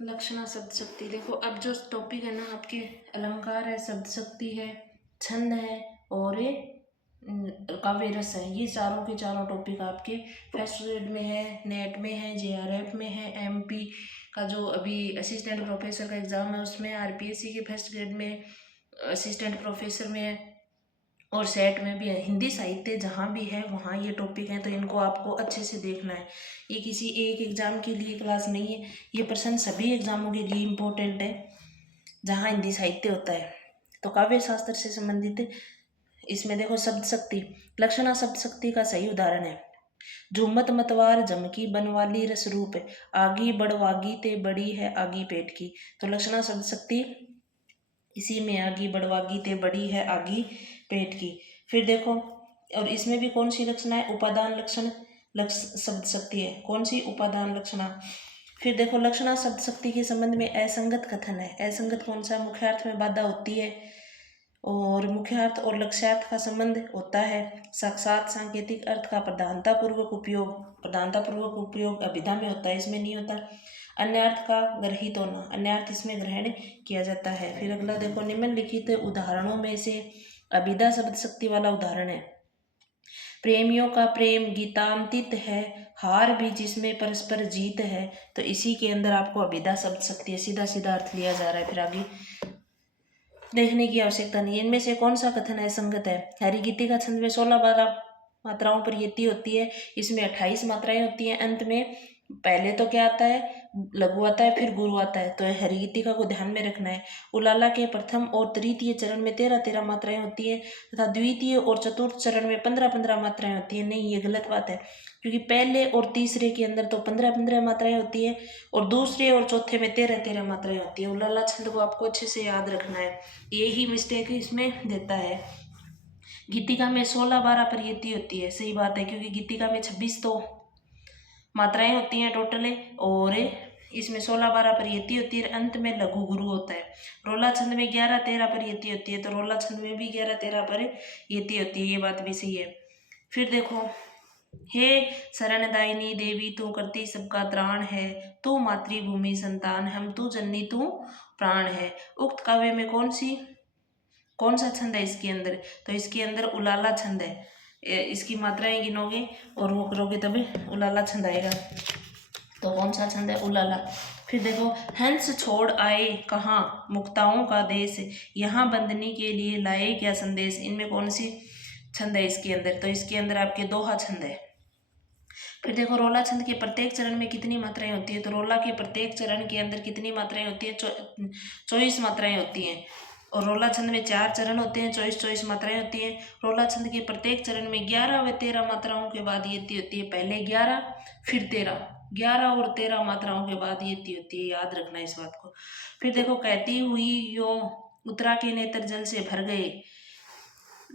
लक्षणा शब्द शक्ति। देखो अब जो टॉपिक है ना आपके, अलंकार है, शब्द शक्ति है, छंद है और ये काव्य रस है। ये चारों के चारों टॉपिक आपके फर्स्ट ग्रेड में है, नेट में है, जेआरएफ में है, एमपी का जो अभी असिस्टेंट प्रोफेसर का एग्जाम है उसमें, आरपीएससी के फर्स्ट ग्रेड में असिस्टेंट प्रोफेसर में है, और सेट में भी है। हिंदी साहित्य जहाँ भी है वहाँ ये टॉपिक है, तो इनको आपको अच्छे से देखना है। ये किसी एक एग्जाम के लिए क्लास नहीं है, ये प्रश्न सभी एग्जामों के लिए इम्पोर्टेंट है जहाँ हिंदी साहित्य होता है। तो काव्य शास्त्र से संबंधित इसमें देखो शब्द शक्ति। लक्षणा शब्द शक्ति का सही उदाहरण है झूमत मतवार जमकी बनवाली रस रूप, आगी बड़वागी ते बड़ी है आगी पेट की। तो लक्षणा शब्द शक्ति इसी में आगी बड़वागी ते बड़ी है आगी पेट की। फिर देखो, और इसमें भी कौन सी लक्षणा है, उपादान लक्षण शब्द शक्ति है। कौन सी, उपादान लक्षणा। फिर देखो लक्षणा शब्द शक्ति के संबंध में असंगत कथन है। असंगत कौन सा, मुख्यार्थ में बाधा होती है और मुख्यार्थ और लक्ष्यार्थ का संबंध होता है। साक्षात सांकेतिक अर्थ का प्रधानतापूर्वक उपयोग अभिधा में होता है, इसमें नहीं होता। अन्यार्थ का ग्रहित होना, अन्यार्थ इसमें ग्रहण किया जाता है। फिर अगला देखो, निम्नलिखित उदाहरणों में से अभिधा शब्द शक्ति वाला उदाहरण है प्रेमियों का प्रेम गीतांतित है, हार भी जिसमें परस्पर जीत है। तो इसी के अंदर आपको अभिधा शब्द शक्ति है, सीधा सीधा अर्थ लिया जा रहा है, फिर आगे देखने की आवश्यकता नहीं है। इनमें से कौन सा कथन है संगत है। हरिगीति का छंद में 16-12 मात्राओं पर यति होती है, इसमें 28 मात्राएं होती हैं। अंत में पहले तो क्या आता है, लघु आता है, फिर गुरु आता है, तो हरिगीतिका को ध्यान में रखना है। उलाला के प्रथम और तृतीय चरण में 13-13 मात्राएं होती है तथा द्वितीय और चतुर्थ चरण में 15-15 मात्राएं होती है। नहीं, ये गलत बात है, क्योंकि पहले और तीसरे के अंदर तो 15-15 मात्राएं होती है और दूसरे और चौथे में 13-13 मात्राएं होती है। उलाला छंद को आपको अच्छे से याद रखना है, यही मिस्टेक इसमें देता है। गीतिका में 16-12 पर यति होती है, सही बात है, क्योंकि गीतिका में 26 तो मात्राएं होती हैं टोटल, और इसमें 16-12 पर यति होती है, अंत में लघु गुरु होता है। रोला छंद में 11-13 पर यति होती है, तो रोला छंद में भी 11-13 पर यति होती है, ये बात भी सही है। फिर देखो, हे शरणदायिनी देवी तू करती सबका त्राण है, तू मातृभूमि संतान हम, तू जननी तू प्राण है। उक्त काव्य में कौन सा छंद है इसके अंदर, तो इसके अंदर उलाला छंद है। इसकी मात्राएं गिनोगे और वो करोगे तभी उलाला छंद आएगा। तो कौन सा छंद है, उलाला। फिर देखो, हंस छोड़ आए कहाँ मुक्ताओं का देश, यहाँ बंदनी के लिए लाए क्या संदेश। इनमें कौन सी छंद है इसके अंदर, तो इसके अंदर आपके दोहा छंद है। फिर देखो, रोला छंद के प्रत्येक चरण में कितनी मात्राएं होती है, तो रोला के प्रत्येक चरण के अंदर कितनी मात्राएं होती है, 24 मात्राएं होती हैं। और रोला छंद में 4 चरण होते हैं, 24 मात्राएं होती हैं। रोला छंद के प्रत्येक चरण में 11 व 13 मात्राओं के बाद यति होती है, पहले 11 फिर 13, 11 और 13 मात्राओं के बाद यति होती है, याद रखना इस बात को। फिर देखो, कहती हुई यो उत्तरा के नेत्र जल से भर गए,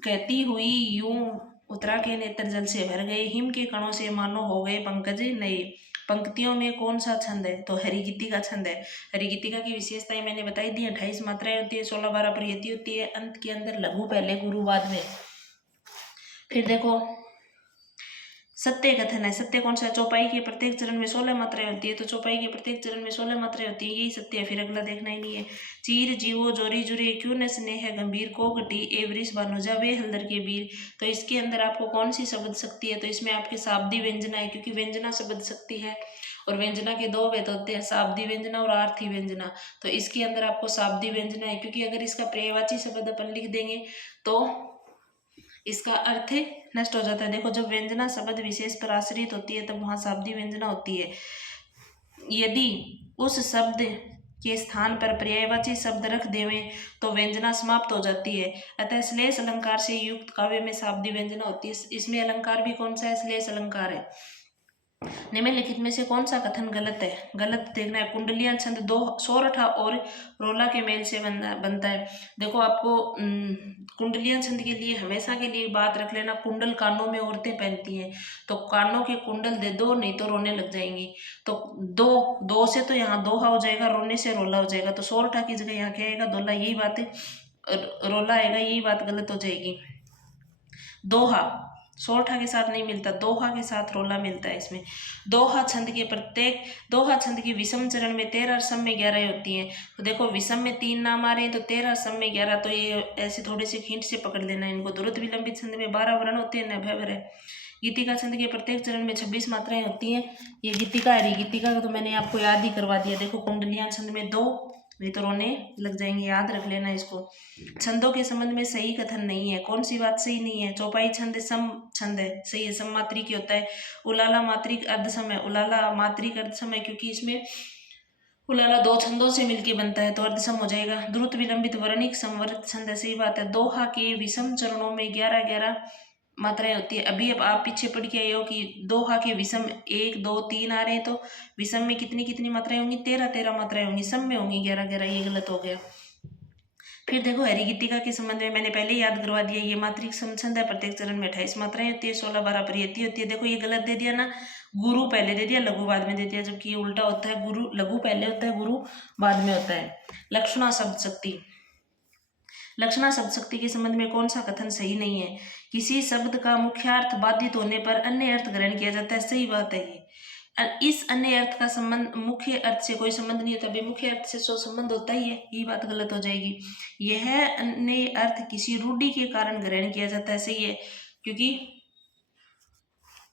कहती हुई यूं उत्तरा के नेत्र जल से भर गए, हिम के कणों से मानो हो गए पंकज नए। पंक्तियों में कौन सा छंद है, तो हरिगीति का छंद है। हरिगीतिका की विशेषताएं मैंने बताई दी, 28 मात्राएं होती है, 16-12 पर यति होती है, अंत के अंदर लघु पहले गुरु बाद में। फिर देखो, सत्य कथन है। सत्य कौन सा, चौपाई के प्रत्येक चरण में 16 मात्राएं होती है, तो चौपाई के प्रत्येक चरण में 16 मात्राएं होती है, यही सत्य है। फिर अगला देखना ही नहीं है। चीर जीवो जोरी जुरे क्यों न स्नेह गंभीर को घटी ए वृष भानुजा वे हल्दर के वीर। तो इसके अंदर आपको कौन सी शब्द शक्ति है, तो इसमें आपकी शाब्दी व्यंजना है, क्योंकि व्यंजना शब्द शक्ति है और व्यंजना के 2 भेद होते हैं, शाब्दी व्यंजना और आर्थी व्यंजना। तो इसके अंदर आपको शाब्दी व्यंजना है, क्योंकि अगर इसका पर्यायवाची शब्द अपन लिख देंगे तो इसका अर्थ नष्ट हो जाता है। देखो, जब व्यंजना शब्द विशेष पर आश्रित होती है तब वहां शाब्दी व्यंजना होती है। यदि उस शब्द के स्थान पर पर्यायवाची शब्द रख देवें तो व्यंजना समाप्त हो जाती है। अतः श्लेष अलंकार से युक्त काव्य में शाब्दी व्यंजना होती है। इसमें अलंकार भी कौन सा है, श्लेष अलंकार है। निम्नलिखित में से कौन सा कथन गलत है, गलत देखना है। कुंडलियां छंद 2 सोरठा और रोला के मेल से बनता है। देखो, आपको कुंडलियां छंद के लिए हमेशा के लिए बात रख लेना, कुंडल कानों में औरतें पहनती हैं, तो कानों के कुंडल दे दो, नहीं तो रोने लग जाएंगी। तो दो से तो यहाँ दोहा हो जाएगा, रोने से रोला हो जाएगा, तो सोरठा की जगह यहाँ क्या आएगा, दोला, यही बात है, रोला आएगा, यही बात गलत हो जाएगी। दोहा, सोरठा के साथ नहीं मिलता, दोहा के साथ रोला मिलता है इसमें। दोहा छंद के विषम चरण में 13 और सम में 11 होती हैं। तो देखो विषम में 3 नाम आ रहे हैं तो 13, सम में 11, तो ये ऐसे थोड़े से हिंट से पकड़ लेना इनको। द्रुत विलंबित छंद में 12 वर्ण होते हैं, नभ्य है। गीतिका छंद के प्रत्येक चरण में 26 मात्राएं होती हैं। ये गीतिका है, गीतिका का तो मैंने आपको याद ही करवा दिया। देखो कुंडलियां छंद में 2, नहीं तो रोने लग जाएंगे, याद रख लेना इसको। छंदों के संबंध में सही कथन नहीं है। कौन सी बात सही नहीं है? चौपाई छंद सम छंद है, सही है, सम मात्रिक होता है। उलाला मात्रिक अर्ध सम है, उलाला मात्रिक अर्ध सम है, क्योंकि इसमें उलाला 2 छंदों से मिलके बनता है तो अर्धसम हो जाएगा। द्रुत विलंबित वर्णिक संवर्त छंद है, सही बात है। दोहा के विषम चरणों में 11 मात्राएं होती है। अभी अब आप पीछे पढ़ के आए हो कि दोहा के विषम 1 2 3 आ रहे हैं, तो विषम में कितनी कितनी मात्राएं होंगी? 13 मात्राएं होंगी। सम में होंगी 11, ये गलत हो गया। फिर देखो हरिगीतिका के संबंध में मैंने पहले याद करवा दिया, ये मात्रिक समछंद है, प्रत्येक चरण में 28 मात्राएं होती है, 16 12 परियति होती है। देखो ये गलत दे दिया ना, गुरु पहले दे दिया, लघु बाद में दे दिया, जबकि ये उल्टा होता है, गुरु लघु पहले होता है, गुरु बाद में होता है। लक्षणा शब्द शक्ति, लक्षणा शब्द शक्ति के संबंध में कौन सा कथन सही नहीं है? किसी शब्द का मुख्यार्थ बाधित होने पर अन्य अर्थ ग्रहण किया जाता है, सही बात है ये। इस अन्य अर्थ का संबंध मुख्य अर्थ से कोई संबंध नहीं होता, मुख्य अर्थ से सो संबंध होता ही है, ये बात गलत हो जाएगी। यह अन्य अर्थ किसी रूढ़ि के कारण ग्रहण किया जाता है, सही है, क्योंकि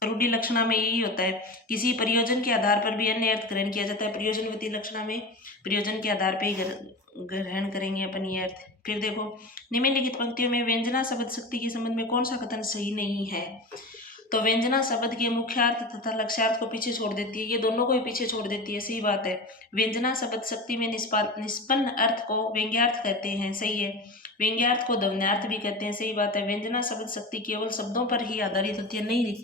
रूढ़ि लक्षणा में यही होता है। किसी प्रयोजन के आधार पर भी अन्य अर्थ ग्रहण किया जाता है, प्रयोजनवती लक्षणा में प्रयोजन के आधार पर ही ग्रहण करेंगे अपन ये अर्थ। फिर देखो निम्नलिखित पंक्तियों में व्यंजना शब्द शक्ति के संबंध में कौन सा कथन सही नहीं है? तो व्यंजना शब्द के मुख्यार्थ तथा लक्ष्यार्थ को पीछे छोड़ देती है, ये दोनों को ही पीछे छोड़ देती है, सही बात है। व्यंजना शब्द शक्ति में निष्पन्न अर्थ को व्यंग्यार्थ कहते हैं, सही है। व्यंग्यार्थ को ध्वन्यार्थ भी कहते हैं, सही बात है। व्यंजना शब्द शक्ति केवल शब्दों पर ही आधारित होती है, नहीं,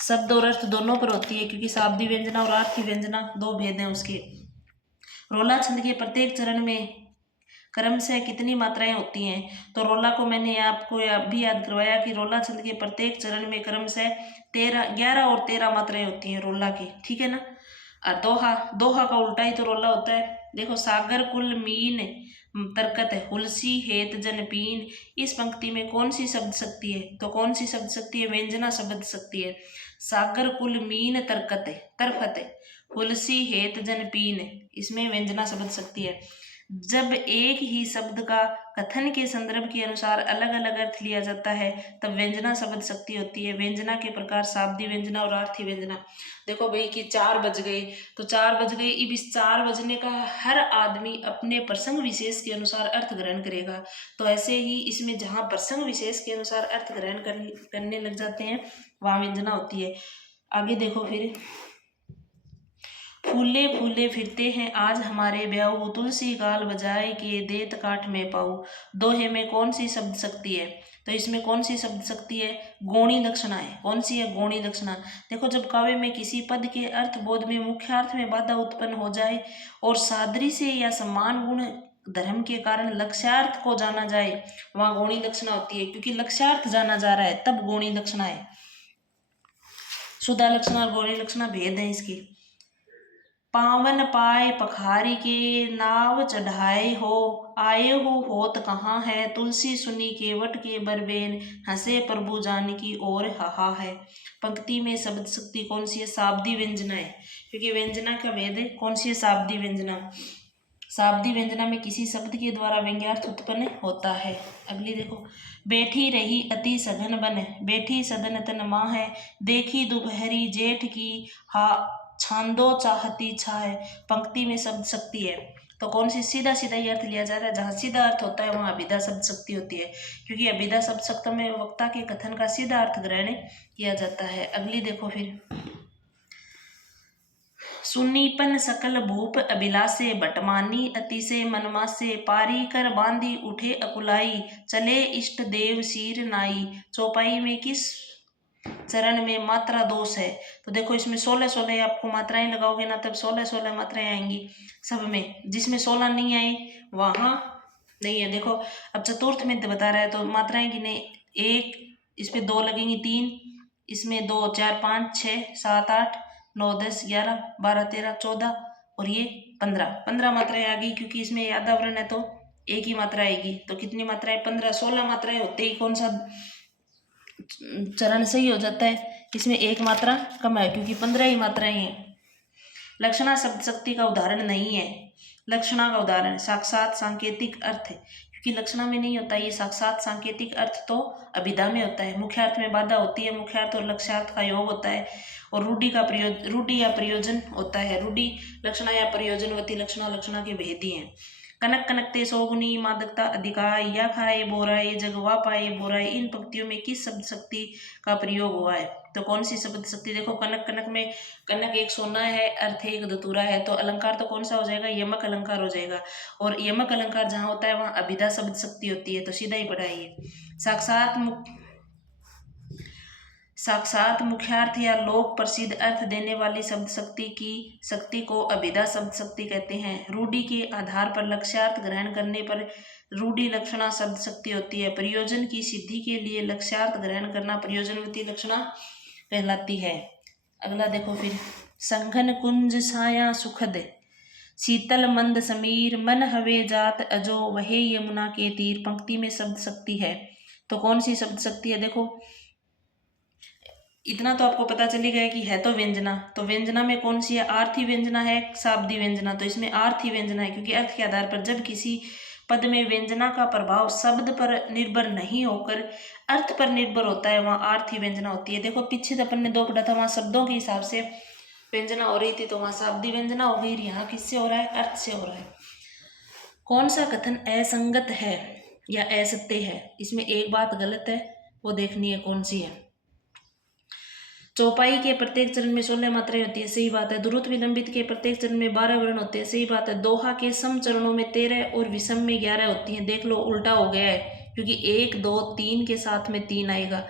शब्द और अर्थ दोनों पर होती है, क्योंकि शाब्दिक व्यंजना और अर्थी व्यंजना 2 भेद हैं उसके। रोला छंद के प्रत्येक चरण में क्रम से कितनी मात्राएं होती हैं? तो रोला को मैंने आपको अभी याद करवाया कि रोला छंद के प्रत्येक चरण में क्रम से 11 और 13 मात्राएं होती हैं रोला की, ठीक है ना। और दोहा का उल्टा ही तो रोला होता है। देखो सागर कुल मीन तरकत है, हुलसी हेत जन पीन, इस पंक्ति में कौन सी शब्द शक्ति है? तो कौन सी शब्द शक्ति है? व्यंजना शब्द शक्ति है। सागर कुल मीन तरकत है, तरफत है, हुलसी हेत जन पीन, इसमें व्यंजना शब्द शक्ति है। जब एक ही शब्द का कथन के संदर्भ के अनुसार अलग अलग अर्थ लिया जाता है तब व्यंजना शब्द शक्ति होती है। व्यंजना के प्रकार शाब्दिक व्यंजना और अर्थी व्यंजना। देखो भाई कि 4 बज गए, तो 4 बज गए, अब इस 4 बजने का हर आदमी अपने प्रसंग विशेष के अनुसार अर्थ ग्रहण करेगा। तो ऐसे ही इसमें जहाँ प्रसंग विशेष के अनुसार अर्थ ग्रहण करने लग जाते हैं वहाँ व्यंजना होती है। आगे देखो फिर, फूले फूले फिरते हैं आज हमारे ब्याऊ, तुलसी गाल बजाए के देत काठ में पाऊ। दोहे में कौन सी शब्द शक्ति है? तो इसमें कौन सी शब्द शक्ति है? गौणी लक्षणा है। कौन सी है? गौणी लक्षणा। देखो जब काव्य में किसी पद के अर्थ बोध में मुख्यार्थ में बाधा उत्पन्न हो जाए और सादृश्य या समान गुण धर्म के कारण लक्ष्यार्थ को जाना जाए वहां गौणी लक्षणा होती है, क्योंकि लक्ष्यार्थ जाना जा रहा है तब गौणी लक्षणा है। शुद्धा लक्षणा और गौणी लक्षणा भेद है इसकी। पावन पाए पखारी के नाव चढ़ाए हो, आए हो होत कहाँ है, तुलसी सुनी केवट के बरबेन, हंसे प्रभु जानकी और हाहा है। पंक्ति में शब्द शक्ति कौन सी है? शाब्दी व्यंजना है, क्योंकि व्यंजना का भेद है। कौन सी है? शाब्दी व्यंजना। शाब्दी व्यंजना में किसी शब्द के द्वारा व्यंग्यार्थ उत्पन्न होता है। अगली देखो, बैठी रही अति सघन बन, बैठी सदन तन माँ है, देखी दोपहरी जेठ की हा छांदो चाहती छाए। पंक्ति में शब्द शक्ति है, तो कौन सी? सीधा सीधा ही अर्थ लिया जा रहा है। जहाँ सीधा अर्थ होता है वहाँ अभिधा शब्द शक्ति होती है, क्योंकि अभिधा शब्द शक्ति में वक्ता के कथन का सीधा अर्थ ग्रहण किया जाता है। अगली देखो फिर, सुनीपन सकल भूप अभिलाषे, बटमानी अतिशय मनमासे, पारी कर बांधी उठे अकुलाई, चले इष्ट देव शीर नाई। चौपाई में किस चरण में मात्रा दोष है? तो देखो इसमें 16 आपको मात्राएं लगाओगे ना तब 16 मात्राएं आएंगी सब में। जिसमें 16 नहीं आई वहां नहीं है। देखो अब चतुर्थ में बता रहा है तो मात्राएं गिने, 1, इस पे 2 लगेंगी, 3, इसमें 2 4 5 6 7 8 9 10 11 12 13 14 और ये 15 मात्राएं आ गई, क्योंकि इसमें यादावरण है तो एक ही मात्रा आएगी। तो कितनी मात्राएं? 15। 16 मात्राएं होते ही कौन सा चरण सही हो जाता है। इसमें एक मात्रा कम है क्योंकि 15 ही मात्राएं हैं। लक्षणा शब्द शक्ति का उदाहरण नहीं है। लक्षणा का उदाहरण साक्षात सांकेतिक अर्थ है, क्योंकि लक्षणा में नहीं होता। ये साक्षात सांकेतिक अर्थ तो अभिधा में होता है। मुख्यार्थ में बाधा होती है, मुख्यार्थ और लक्ष्यार्थ का योग होता है। और रूढ़ि या प्रयोजन होता है। रूढ़ि लक्षणा या प्रयोजनवती लक्षणा लक्षणा के भेदी हैं। कनक कनकते सौगुनी मादकता अधिका या खाए बोराए जगवा पाए बोराए, इन पंक्तियों में किस शब्द शक्ति का प्रयोग हुआ है? तो कौन सी शब्द शक्ति? देखो कनक कनक में कनक एक सोना है, अर्थ एक धतूरा है, तो अलंकार तो कौन सा हो जाएगा? यमक अलंकार हो जाएगा। और यमक अलंकार जहाँ होता है वहाँ अभिधा शब्द शक्ति होती है, तो सीधा ही पढ़ाइए। साक्षात मुख्यार्थ या लोक प्रसिद्ध अर्थ देने वाली शब्द शक्ति को अभिधा शब्द शक्ति कहते हैं। रूढ़ि के आधार पर लक्ष्यार्थ ग्रहण करने पर रूढ़ि लक्षणा शब्द शक्ति होती है। प्रयोजन की सिद्धि के लिए लक्ष्यार्थ ग्रहण करना प्रयोजनवती लक्षणा कहलाती है। अगला देखो फिर, संघन कुंज छाया सुखद शीतल मंद समीर मन हवे जात अजो वहे यमुना के तीर, पंक्ति में शब्द शक्ति है। तो कौन सी शब्द शक्ति है? देखो इतना तो आपको पता चली गया कि है तो व्यंजना, तो व्यंजना में कौन सी है? आर्थी व्यंजना है, शाब्दी व्यंजना, तो इसमें आर्थी व्यंजना है, क्योंकि अर्थ के आधार पर जब किसी पद में व्यंजना का प्रभाव शब्द पर निर्भर नहीं होकर अर्थ पर निर्भर होता है, वहाँ आर्थी व्यंजना होती है। देखो पीछे अपन ने 2 पढ़ा था, वहाँ शब्दों के हिसाब से व्यंजना हो रही थी, तो वहाँ शाब्दी व्यंजना हो गई। यहाँ किससे हो रहा है? अर्थ से हो रहा है। कौन सा कथन असंगत है या असत्य है? इसमें एक बात गलत है, वो देखनी है कौन सी है। चौपाई के प्रत्येक चरण में 16 मात्राएं होती है, सही बात है। द्रुत विलंबित के प्रत्येक चरण में 12 वर्ण होते हैं, सही बात है। दोहा के सम चरणों में 13 और विषम में 11 होती हैं। देख लो उल्टा हो गया है, क्योंकि 1 2 3 के साथ में 3 आएगा,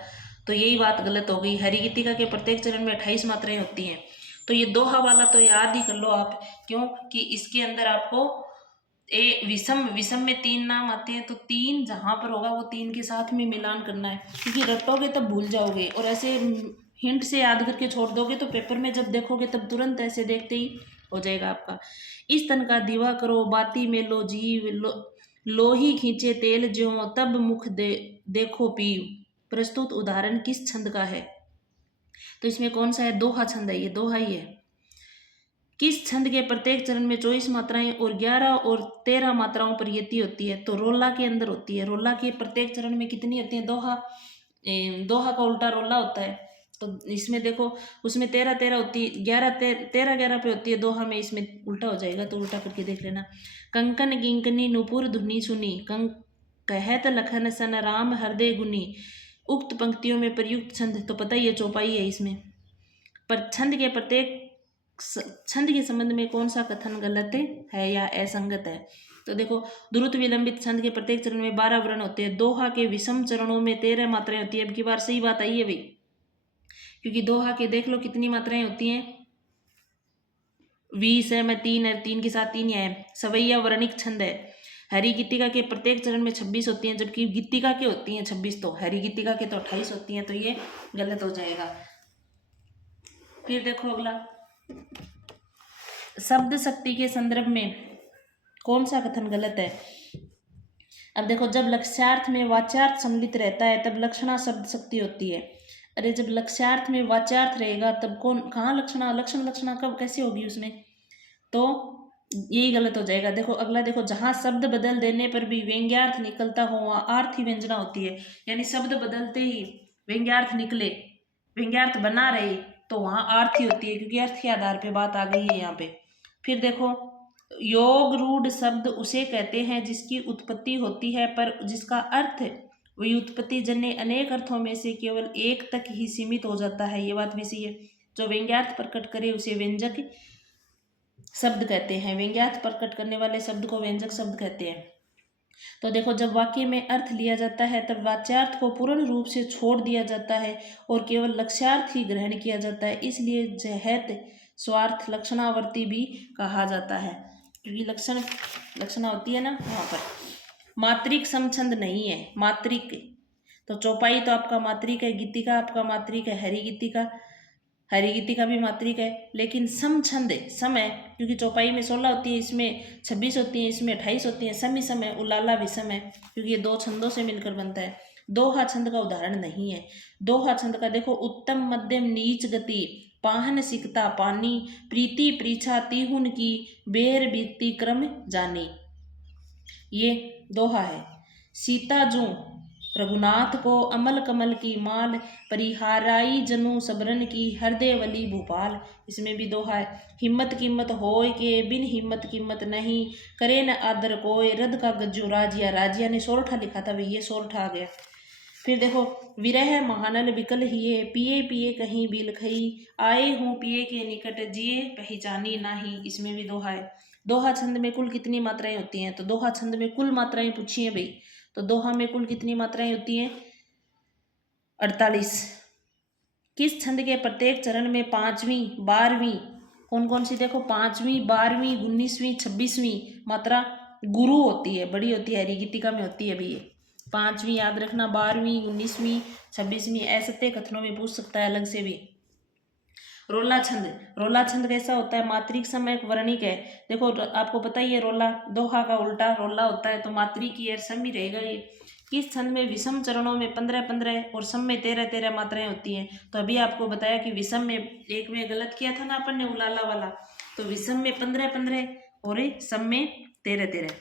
तो यही बात गलत हो गई। हरिगीतिका के प्रत्येक चरण में 28 मात्राएं होती हैं। तो ये दोहा वाला तो याद ही कर लो आप, क्यों कि इसके अंदर आपको विषम में 3 नाम आते हैं, तो 3 जहां पर होगा वो 3 के साथ में मिलान करना है, क्योंकि रटोगे तब भूल जाओगे, और ऐसे हिंट से याद करके छोड़ दोगे तो पेपर में जब देखोगे तब तुरंत ऐसे देखते ही हो जाएगा आपका। इस तन का दीवा करो बाती में लो जीव लोही खींचे तेल ज्यों तब मुख देखो पीव, प्रस्तुत उदाहरण किस छंद का है? तो इसमें कौन सा है? दोहा छंद है, ये दोहा ही है। किस छंद के प्रत्येक चरण में 24 मात्राएं और 11 और 13 मात्राओं पर यति होती है? तो रोला के अंदर होती है। रोला के प्रत्येक चरण में कितनी होती है? दोहा का उल्टा रोला होता है, तो इसमें देखो उसमें 13 होती है, 11 पे होती है दोहा में, इसमें उल्टा हो जाएगा, तो उल्टा करके देख लेना। कंकन किंकनी नुपुर धुनी सुनी कहत लखन सन राम हृदय गुनी, उक्त पंक्तियों में प्रयुक्त छंद तो पता ही है चौपाई है इसमें, पर छंद के प्रत्येक छंद के संबंध में कौन सा कथन गलत है या असंगत है? तो देखो द्रुत विलंबित छंद के प्रत्येक चरण में 12 वर्ण होते हैं। दोहा के विषम चरणों में 13 मात्राएं होती है। अब की बार सही बात आई है भाई, क्योंकि दोहा के देख लो कितनी मात्राएं होती हैं, 20 है, मैं 3 है, 3 के साथ 3 है। सवैया वर्णिक छंद है। हरि गीतिका के प्रत्येक चरण में 26 होती हैं, जबकि गीतिका के होती हैं 26, तो हरि गीतिका के तो 28 होती हैं, तो ये गलत हो जाएगा। फिर देखो अगला, शब्द शक्ति के संदर्भ में कौन सा कथन गलत है? अब देखो जब लक्ष्यार्थ में वाच्यार्थ सम्मिलित रहता है तब लक्षणा शब्द शक्ति होती है। अरे जब लक्ष्यार्थ में वाच्यार्थ रहेगा तब कहाँ लक्षणा कब कैसे होगी उसमें? तो यही गलत हो जाएगा। देखो अगला देखो, जहाँ शब्द बदल देने पर भी व्यंग्यार्थ निकलता हो वहाँ आर्थी व्यंजना होती है। यानी शब्द बदलते ही व्यंग्यार्थ निकले, व्यंग्यार्थ बना रहे, तो वहाँ आर्थी होती है, क्योंकि अर्थ के आधार पे बात आ गई है यहाँ पे। फिर देखो, योग रूढ़ शब्द उसे कहते हैं जिसकी उत्पत्ति होती है पर जिसका अर्थ व्युत्पत्ति जन्य अनेक अर्थों में से केवल एक तक ही सीमित हो जाता है। ये बात भी सही है। जो व्यंग्यार्थ प्रकट करे उसे व्यंजक शब्द कहते हैं। व्यंग्यार्थ प्रकट करने वाले शब्द को व्यंजक शब्द कहते हैं। तो देखो जब वाक्य में अर्थ लिया जाता है तब वाच्यार्थ को पूर्ण रूप से छोड़ दिया जाता है और केवल लक्ष्यार्थ ही ग्रहण किया जाता है। इसलिए जहत स्वार्थ लक्षणावर्ती भी कहा जाता है, क्योंकि लक्षणा होती है ना वहाँ पर। मात्रिक समछंद नहीं है, मात्रिक तो चौपाई तो आपका मात्रिक है, गीतिका आपका मात्रिक है, हरिगीतिका भी मात्रिक है, लेकिन समछंद सम है, क्योंकि चौपाई में 16 होती है, इसमें 26 होती है, इसमें 28 होती है, सम ही सम है, उलाला भी सम है, क्योंकि ये 2 छंदों से मिलकर बनता है। दोहा छंद का उदाहरण नहीं है। दोहा छंद का देखो, उत्तम मध्यम नीच गति, पाहन सिकता पानी, प्रीति परीक्षा तिहुन की, बेर बीती क्रम जानी, ये दोहा है। सीता जू रघुनाथ को, अमल कमल की माल, परिहाराई जनु सबरन की, हृदय वली भूपाल, इसमें भी दोहा है। हिम्मत कीमत होय के, बिन हिम्मत कीमत नहीं, करे न आदर कोय, रद का गज्जू राजिया, राजिया ने सोरठा लिखा था भाई, ये सोरठा आ गया। फिर देखो, विरह महानल विकल हिये, पिए पिए कहीं बिल खई, आए हूँ पिए के निकट, जिए पहचानी नाही, इसमें भी दोहा है। दोहा छंद में कुल कितनी मात्राएं होती हैं? तो दोहा छंद में कुल मात्राएं पूछी है भाई, तो दोहा में कुल कितनी मात्राएं होती हैं? 48। किस छंद के प्रत्येक चरण में 5वीं 12वीं कौन कौन सी? देखो 5वीं 12वीं 19वीं 26वीं मात्रा गुरु होती है, बड़ी होती है, हरिगीतिका में होती है भाई ये। 5वीं याद रखना, 12वीं 19वीं 26वीं, ऐसे कथनों में पूछ सकता है अलग से भी। रोला छंद, रोला छंद कैसा होता है? मात्रिक सम एक वर्णिक है। देखो आपको पता ही है, रोला दोहा का उल्टा रोला होता है, तो मात्रिक ही है, सम ही रहेगा ये। किस छंद में विषम चरणों में 15-15 और सम में 13-13 मात्राएं होती हैं? तो अभी आपको बताया कि विषम में एक में गलत किया था ना अपन ने, उलाला वाला, तो विषम में 15-15 और सम में 13-13।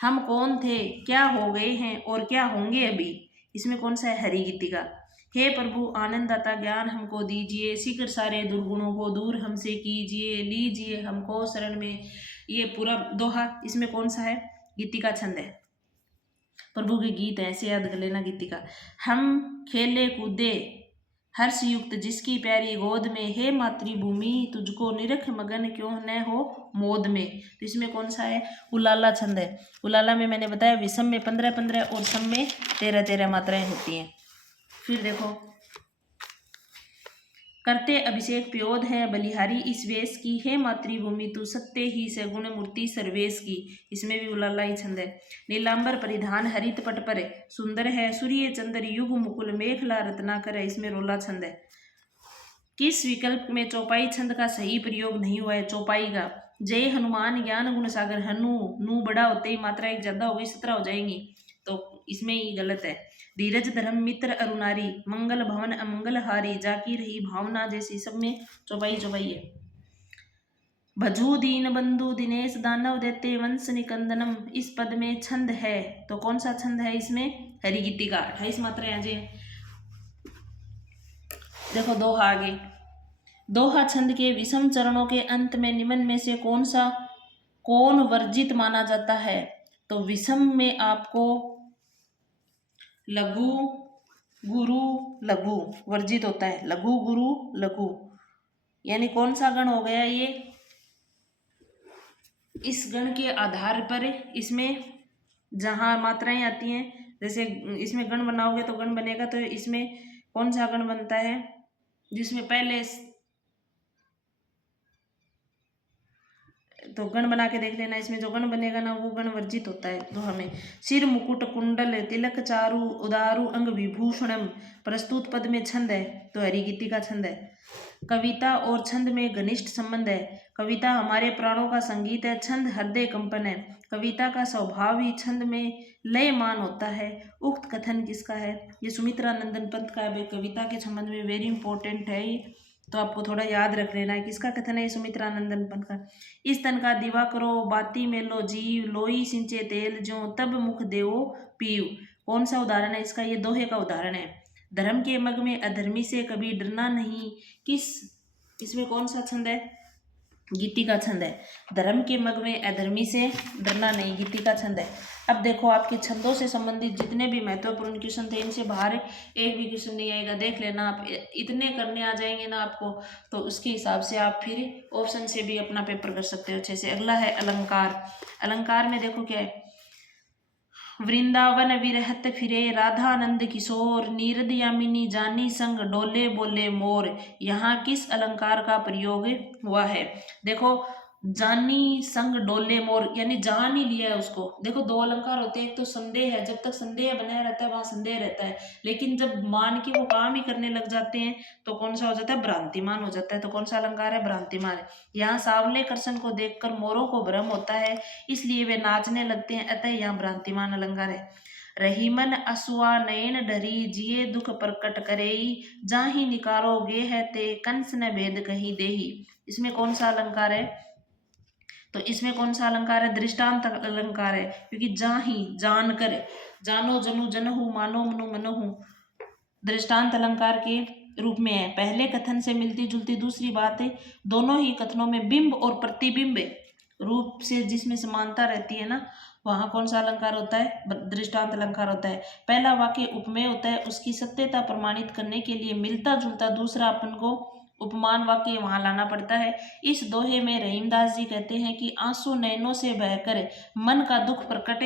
हम कौन थे, क्या हो गए हैं और क्या होंगे अभी, इसमें कौन सा है? हरिगीतिका। हे प्रभु आनंददाता ज्ञान हमको दीजिए, शीघ्र सारे दुर्गुणों को दूर हमसे कीजिए, लीजिए हमको शरण में, ये पूरा दोहा इसमें कौन सा है? गीतिका छंद है, प्रभु के गीत है, ऐसे याद कर लेना गीतिका। हम खेले कूदे हर्ष युक्त जिसकी प्यारी गोद में, हे मातृभूमि तुझको निरख मगन क्यों न हो मोद में, तो इसमें कौन सा है? उलाला छंद है। उलाला में मैंने बताया विषम में 15-15 और सम में 13-13 मात्राएं होती हैं। फिर देखो, करते अभिषेक प्योद है बलिहारी इस वेश की, हे मातृभूमि तू सत्य ही से गुण मूर्ति सर्वेश की, इसमें भी उलाला ही छंद है। नीलांबर परिधान हरित पट पर सुंदर है, सूर्य चंद्र युग मुकुल मेखला रत्नाकर है, इसमें रोला छंद है। किस विकल्प में चौपाई छंद का सही प्रयोग नहीं हुआ है? चौपाई का, जय हनुमान ज्ञान गुण सागर, हनु नू बड़ा होते ही मात्रा एक ज्यादा हो गई, 17 हो जाएंगी, तो इसमें ही गलत है। धीरज धर्म मित्र अरुणारी, मंगल भवन अमंगल हारी, जाकी रही भावना जैसी, सब में चौपाई चौपाई है। भजू दीन बंधु दिनेश दानव देते वंश निकंदनम, इस पद में छंद है, तो कौन सा छंद है इसमें? हरिगीतिका। 28 मात्राएं आ जाए। देखो दोहा आगे, दोहा छंद के विषम चरणों के अंत में निम्न में से कौन वर्जित माना जाता है? तो विषम में आपको लघु गुरु लघु वर्जित होता है, लघु गुरु लघु, यानी कौन सा गण हो गया ये? इस गण के आधार पर इसमें जहाँ मात्राएं आती हैं, जैसे इसमें गण बनाओगे तो गण बनेगा, तो इसमें कौन सा गण बनता है? जिसमें पहले तो गण बना के देख लेना, इसमें जो गण बनेगा ना वो गण वर्जित होता है। तो हमें सिर मुकुट कुंडल तिलक चारु उदारु अंग विभूषणम, प्रस्तुत पद में छंद है, तो हरिगीतिका छंद है। कविता और छंद में घनिष्ठ संबंध है। कविता हमारे प्राणों का संगीत है, छंद हृदय कंपन है। कविता का स्वभाव ही छंद में लय मान होता है। उक्त कथन किसका है? ये सुमित्रा नंदन पंत का है। कविता के संबंध में वेरी इंपॉर्टेंट है, तो आपको थोड़ा याद रख लेना है। किसका कथन है? सुमित्रा नंदन पंत का। इस तन का दीवा करो बाती में लो जीव, लोई सिंचे तेल ज्यों तब मुख देवो पीव। कौन सा उदाहरण है इसका? ये दोहे का उदाहरण है। धर्म के मग में अधर्मी से कभी डरना नहीं, इसमें कौन सा छंद है? गीतिका छंद है। धर्म के मग में अधर्मी से डरना नहीं, गीतिका छंद है। अब देखो आपके छंदों से संबंधित जितने भी महत्वपूर्ण क्वेश्चन थे, इनसे बाहर एक भी क्वेश्चन नहीं आएगा, देख लेना आप। इतने करने आ जाएंगे ना आपको, तो उसके हिसाब से आप फिर ऑप्शन से भी अपना पेपर कर सकते हो अच्छे से। अगला है अलंकार। अलंकार में देखो क्या है? वृंदावन विरहत फिरे राधानंद किशोर, नीरद यामिनी जानी संग डोले बोले मोर। यहाँ किस अलंकार का प्रयोग हुआ है? देखो जानी संग डोले मोर, यानी जान ही लिया है उसको। देखो दो अलंकार होते हैं, एक तो संदेह है, जब तक संदेह बनाया रहता है वहां संदेह रहता है, लेकिन जब मान के वो काम ही करने लग जाते हैं तो कौन सा हो जाता है? भ्रांतिमान हो जाता है। तो कौन सा अलंकार है? भ्रांतिमान है। यहाँ सांवले कृष्ण को देखकर मोरों को भ्रम होता है, इसलिए वे नाचने लगते हैं, अतः यहाँ भ्रांतिमान अलंकार है। रहीमन असुआ नयन डरी जिये दुख प्रकट करेई जाहि निकारो गे है ते कंस न भेद कही देही। इसमें कौन सा अलंकार है? तो इसमें कौन सा अलंकार है? दृष्टांत अलंकार है, क्योंकि जाहि जानकर, जानो जनु जनहु मानो मनु मनहु दृष्टांत अलंकार के रूप में है। पहले कथन से मिलती जुलती दूसरी बात है, दोनों ही कथनों में बिंब और प्रतिबिंब रूप से जिसमें समानता रहती है ना, वहां कौन सा अलंकार होता है? दृष्टांत अलंकार होता है। पहला वाक्य उपमेय होता है, उसकी सत्यता प्रमाणित करने के लिए मिलता जुलता दूसरा अपन को उपमान वाक्य वहां लाना पड़ता है। इस दोहे में रहीमदास जी कहते हैं कि आंसू नयनों से बहकर मन का दुख प्रकट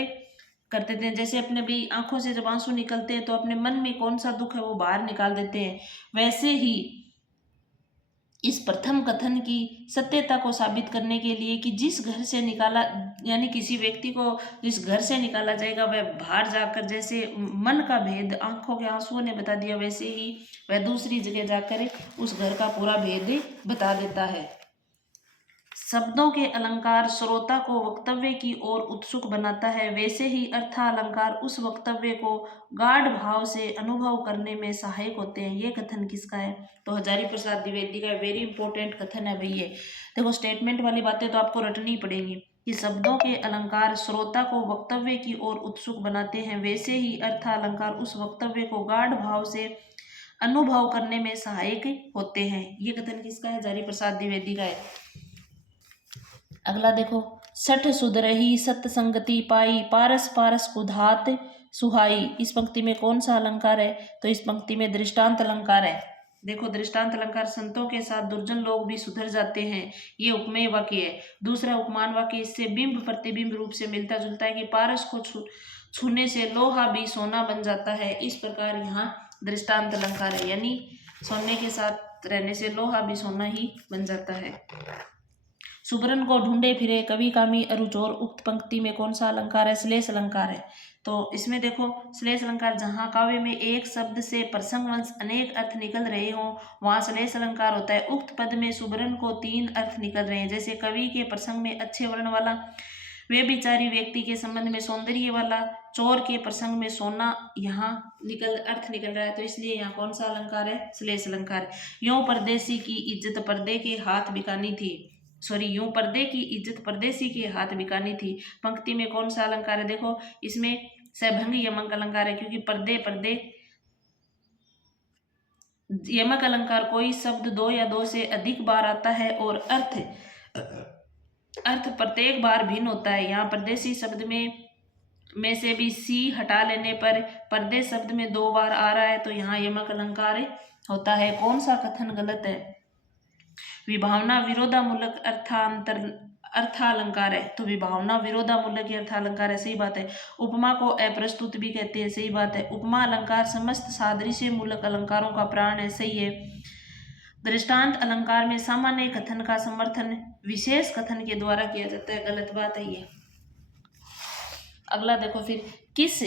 करते थे। जैसे अपने भी आंखों से जब आंसू निकलते हैं तो अपने मन में कौन सा दुख है वो बाहर निकाल देते हैं, वैसे ही इस प्रथम कथन की सत्यता को साबित करने के लिए कि जिस घर से निकाला, यानी किसी व्यक्ति को जिस घर से निकाला जाएगा वह बाहर जाकर, जैसे मन का भेद आंखों के आंसुओं ने बता दिया, वैसे ही वह दूसरी जगह जाकर उस घर का पूरा भेद बता देता है। शब्दों के अलंकार श्रोता को वक्तव्य की ओर उत्सुक बनाता है, वैसे ही अर्थालंकार उस वक्तव्य को गाढ़ भाव से अनुभव करने में सहायक होते हैं। ये कथन किसका है? तो हजारी प्रसाद द्विवेदी का वेरी इंपॉर्टेंट कथन है भैया। देखो स्टेटमेंट वाली बातें तो आपको रटनी पड़ेंगी कि शब्दों के अलंकार श्रोता को वक्तव्य की ओर उत्सुक बनाते हैं, वैसे ही अर्थालंकार उस वक्तव्य को गाढ़ भाव से अनुभव करने में सहायक होते हैं। ये कथन किसका है? हजारी प्रसाद द्विवेदी का है। अगला देखो, सठ सुधरही सत्संगति पाई पारस पारस कुधात सुहाई। इस पंक्ति में कौन सा अलंकार है? तो इस पंक्ति में दृष्टांत अलंकार है। देखो दृष्टांत अलंकार, संतों के साथ दुर्जन लोग भी सुधर जाते हैं, ये उपमेय वाक्य है। दूसरा उपमान वाक्य इससे बिंब प्रतिबिंब रूप से मिलता जुलता है कि पारस को छूने से लोहा भी सोना बन जाता है। इस प्रकार यहाँ दृष्टांत अलंकार है, यानी सोने के साथ रहने से लोहा भी सोना ही बन जाता है। सुबरन को ढूंढे फिरे कवि कामी अरुचोर। उक्त पंक्ति में कौन सा अलंकार है? श्लेष अलंकार है। तो इसमें देखो श्लेष अलंकार, जहाँ काव्य में एक शब्द से प्रसंगवंश अनेक अर्थ निकल रहे हों वहाँ श्लेष अलंकार होता है। उक्त पद में सुबरन को 3 अर्थ निकल रहे हैं, जैसे कवि के प्रसंग में अच्छे वर्ण वाला, वे बिचारी व्यक्ति के संबंध में सौंदर्य वाला, चोर के प्रसंग में सोना, यहाँ अर्थ निकल रहा है, तो इसलिए यहाँ कौन सा अलंकार है? श्लेष अलंकार। यूं परदेसी की इज्जत पर्दे के हाथ बिकानी थी, यूं पर्दे की इज्जत परदेसी के हाथ बिकानी थी। पंक्ति में कौन सा अलंकार है? देखो इसमें सभंग यमक अलंकार है, क्योंकि पर्दे यमक अलंकार कोई शब्द 2 या 2 से अधिक बार आता है और अर्थ प्रत्येक बार भिन्न होता है। यहाँ परदेसी शब्द में से भी सी हटा लेने पर पर्दे शब्द में 2 बार आ रहा है, तो यहाँ यमक अलंकार होता है। कौन सा कथन गलत है? विभावना विरोधामूलक अर्थालंकार है, तो विभावना विरोधामूलक अर्थालंकार है, सही बात है। उपमा को अप्रस्तुत भी कहते हैं, सही बात है। उपमा अलंकार समस्त सादृश्य मूलक अलंकारों का प्राण है, सही है। दृष्टांत अलंकार में सामान्य कथन का समर्थन विशेष कथन के द्वारा किया जाता है, गलत बात है ये। अगला देखो फिर, किस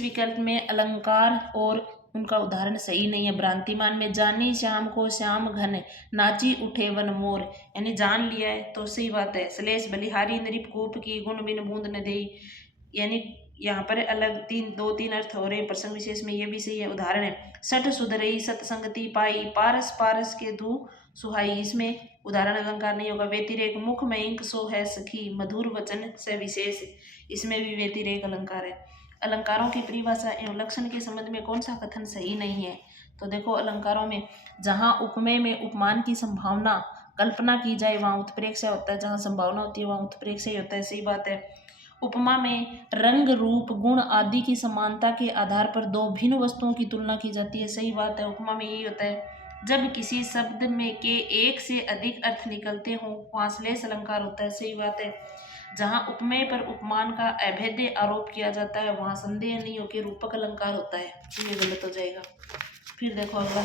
विकल्प में अलंकार और उनका उदाहरण सही नहीं है? भ्रांतिमान में जानी श्याम को श्याम घन नाची उठे वन मोर, यानी जान लिया है, तो सही बात है। श्लेष बलिहारी नृप कूप की गुण बिन बूंद न देई, यानी यहाँ पर अलग 2-3 अर्थ हो रहे हैं प्रसंग विशेष में, ये भी सही है। उदाहरण है, सठ सुधरई सत्संगति पाई पारस पारस के धू सुहाई। इसमें उदाहरण अलंकार नहीं होगा। व्यतिरेक मुख में इंक सो है सखी मधुर वचन से विशेष, इसमें भी व्यतिरेक अलंकार है। अलंकारों की परिभाषा एवं लक्षण के संबंध में कौन सा कथन सही नहीं है? तो देखो अलंकारों में जहाँ उपमेय में उपमान की संभावना कल्पना की जाए वहाँ उत्प्रेक्षय होता है, जहाँ संभावना होती है वहाँ उत्प्रेक्षय होता है, सही बात है। उपमा में रंग रूप गुण आदि की समानता के आधार पर 2 भिन्न वस्तुओं की तुलना की जाती है, सही बात है। उपमा में यही होता है, जब किसी शब्द में के एक से अधिक अर्थ निकलते हों वहाँ श्लेष अलंकार होता है, सही बात है। जहाँ उपमेय पर उपमान का अभेद्य आरोप किया जाता है वहाँ संदेह नहीं हो कि रूपक अलंकार होता है, ये गलत हो जाएगा। फिर देखो अगला,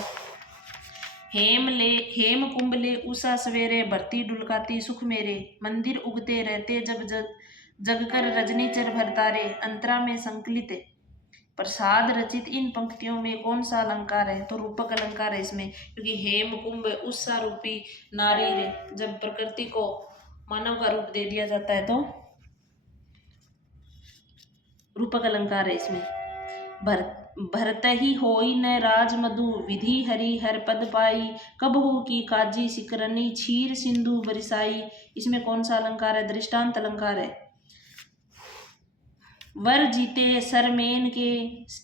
हेम कुंभले उषा सवेरे भरती डुलकाती सुख मेरे मंदिर उगते रहते जब जगकर रजनी चर भरतारे अंतरा में संकलित प्रसाद रचित। इन पंक्तियों में कौन सा अलंकार है? तो रूपक अलंकार है इसमें, क्योंकि हेम कुंभ उषा रूपी नारी जब प्रकृति को मानव का रूप दे दिया जाता है तो रूपक अलंकार है इसमें। भर भरत ही होई न राज मधु, विधि हरि हर पद पाई, कब हो की काजी सिकरनी, क्षीर सिंधु बरिसाई। इसमें कौन सा अलंकार है? दृष्टांत अलंकार है। वर जीते सरमेन के,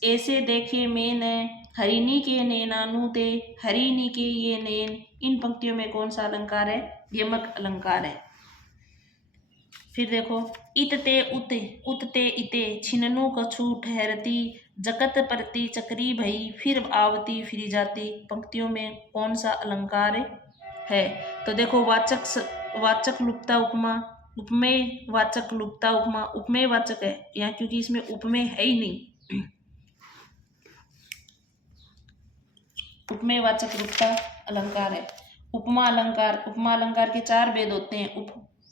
ऐसे देखे मैंने, हरिणी के नैनानु ते, हरिणी के ये नैन। इन पंक्तियों में कौन सा अलंकार है? यमक अलंकार है। फिर देखो, इतते उत, उतते इते, छिननु कछु ठहरती, जगत परती चक्री भई, फिर आवती फिर जाती। पंक्तियों में कौन सा अलंकार है? तो देखो, वाचक लुप्ता उपमा, उपमेय वाचक लुप्ता उपमा, उपमेय वाचक है यहाँ, क्योंकि इसमें उपमेय है ही नहीं। उपमेय वाचक लुप्ता अलंकार है। उपमा अलंकार, उपमा अलंकार के 4 भेद होते हैं।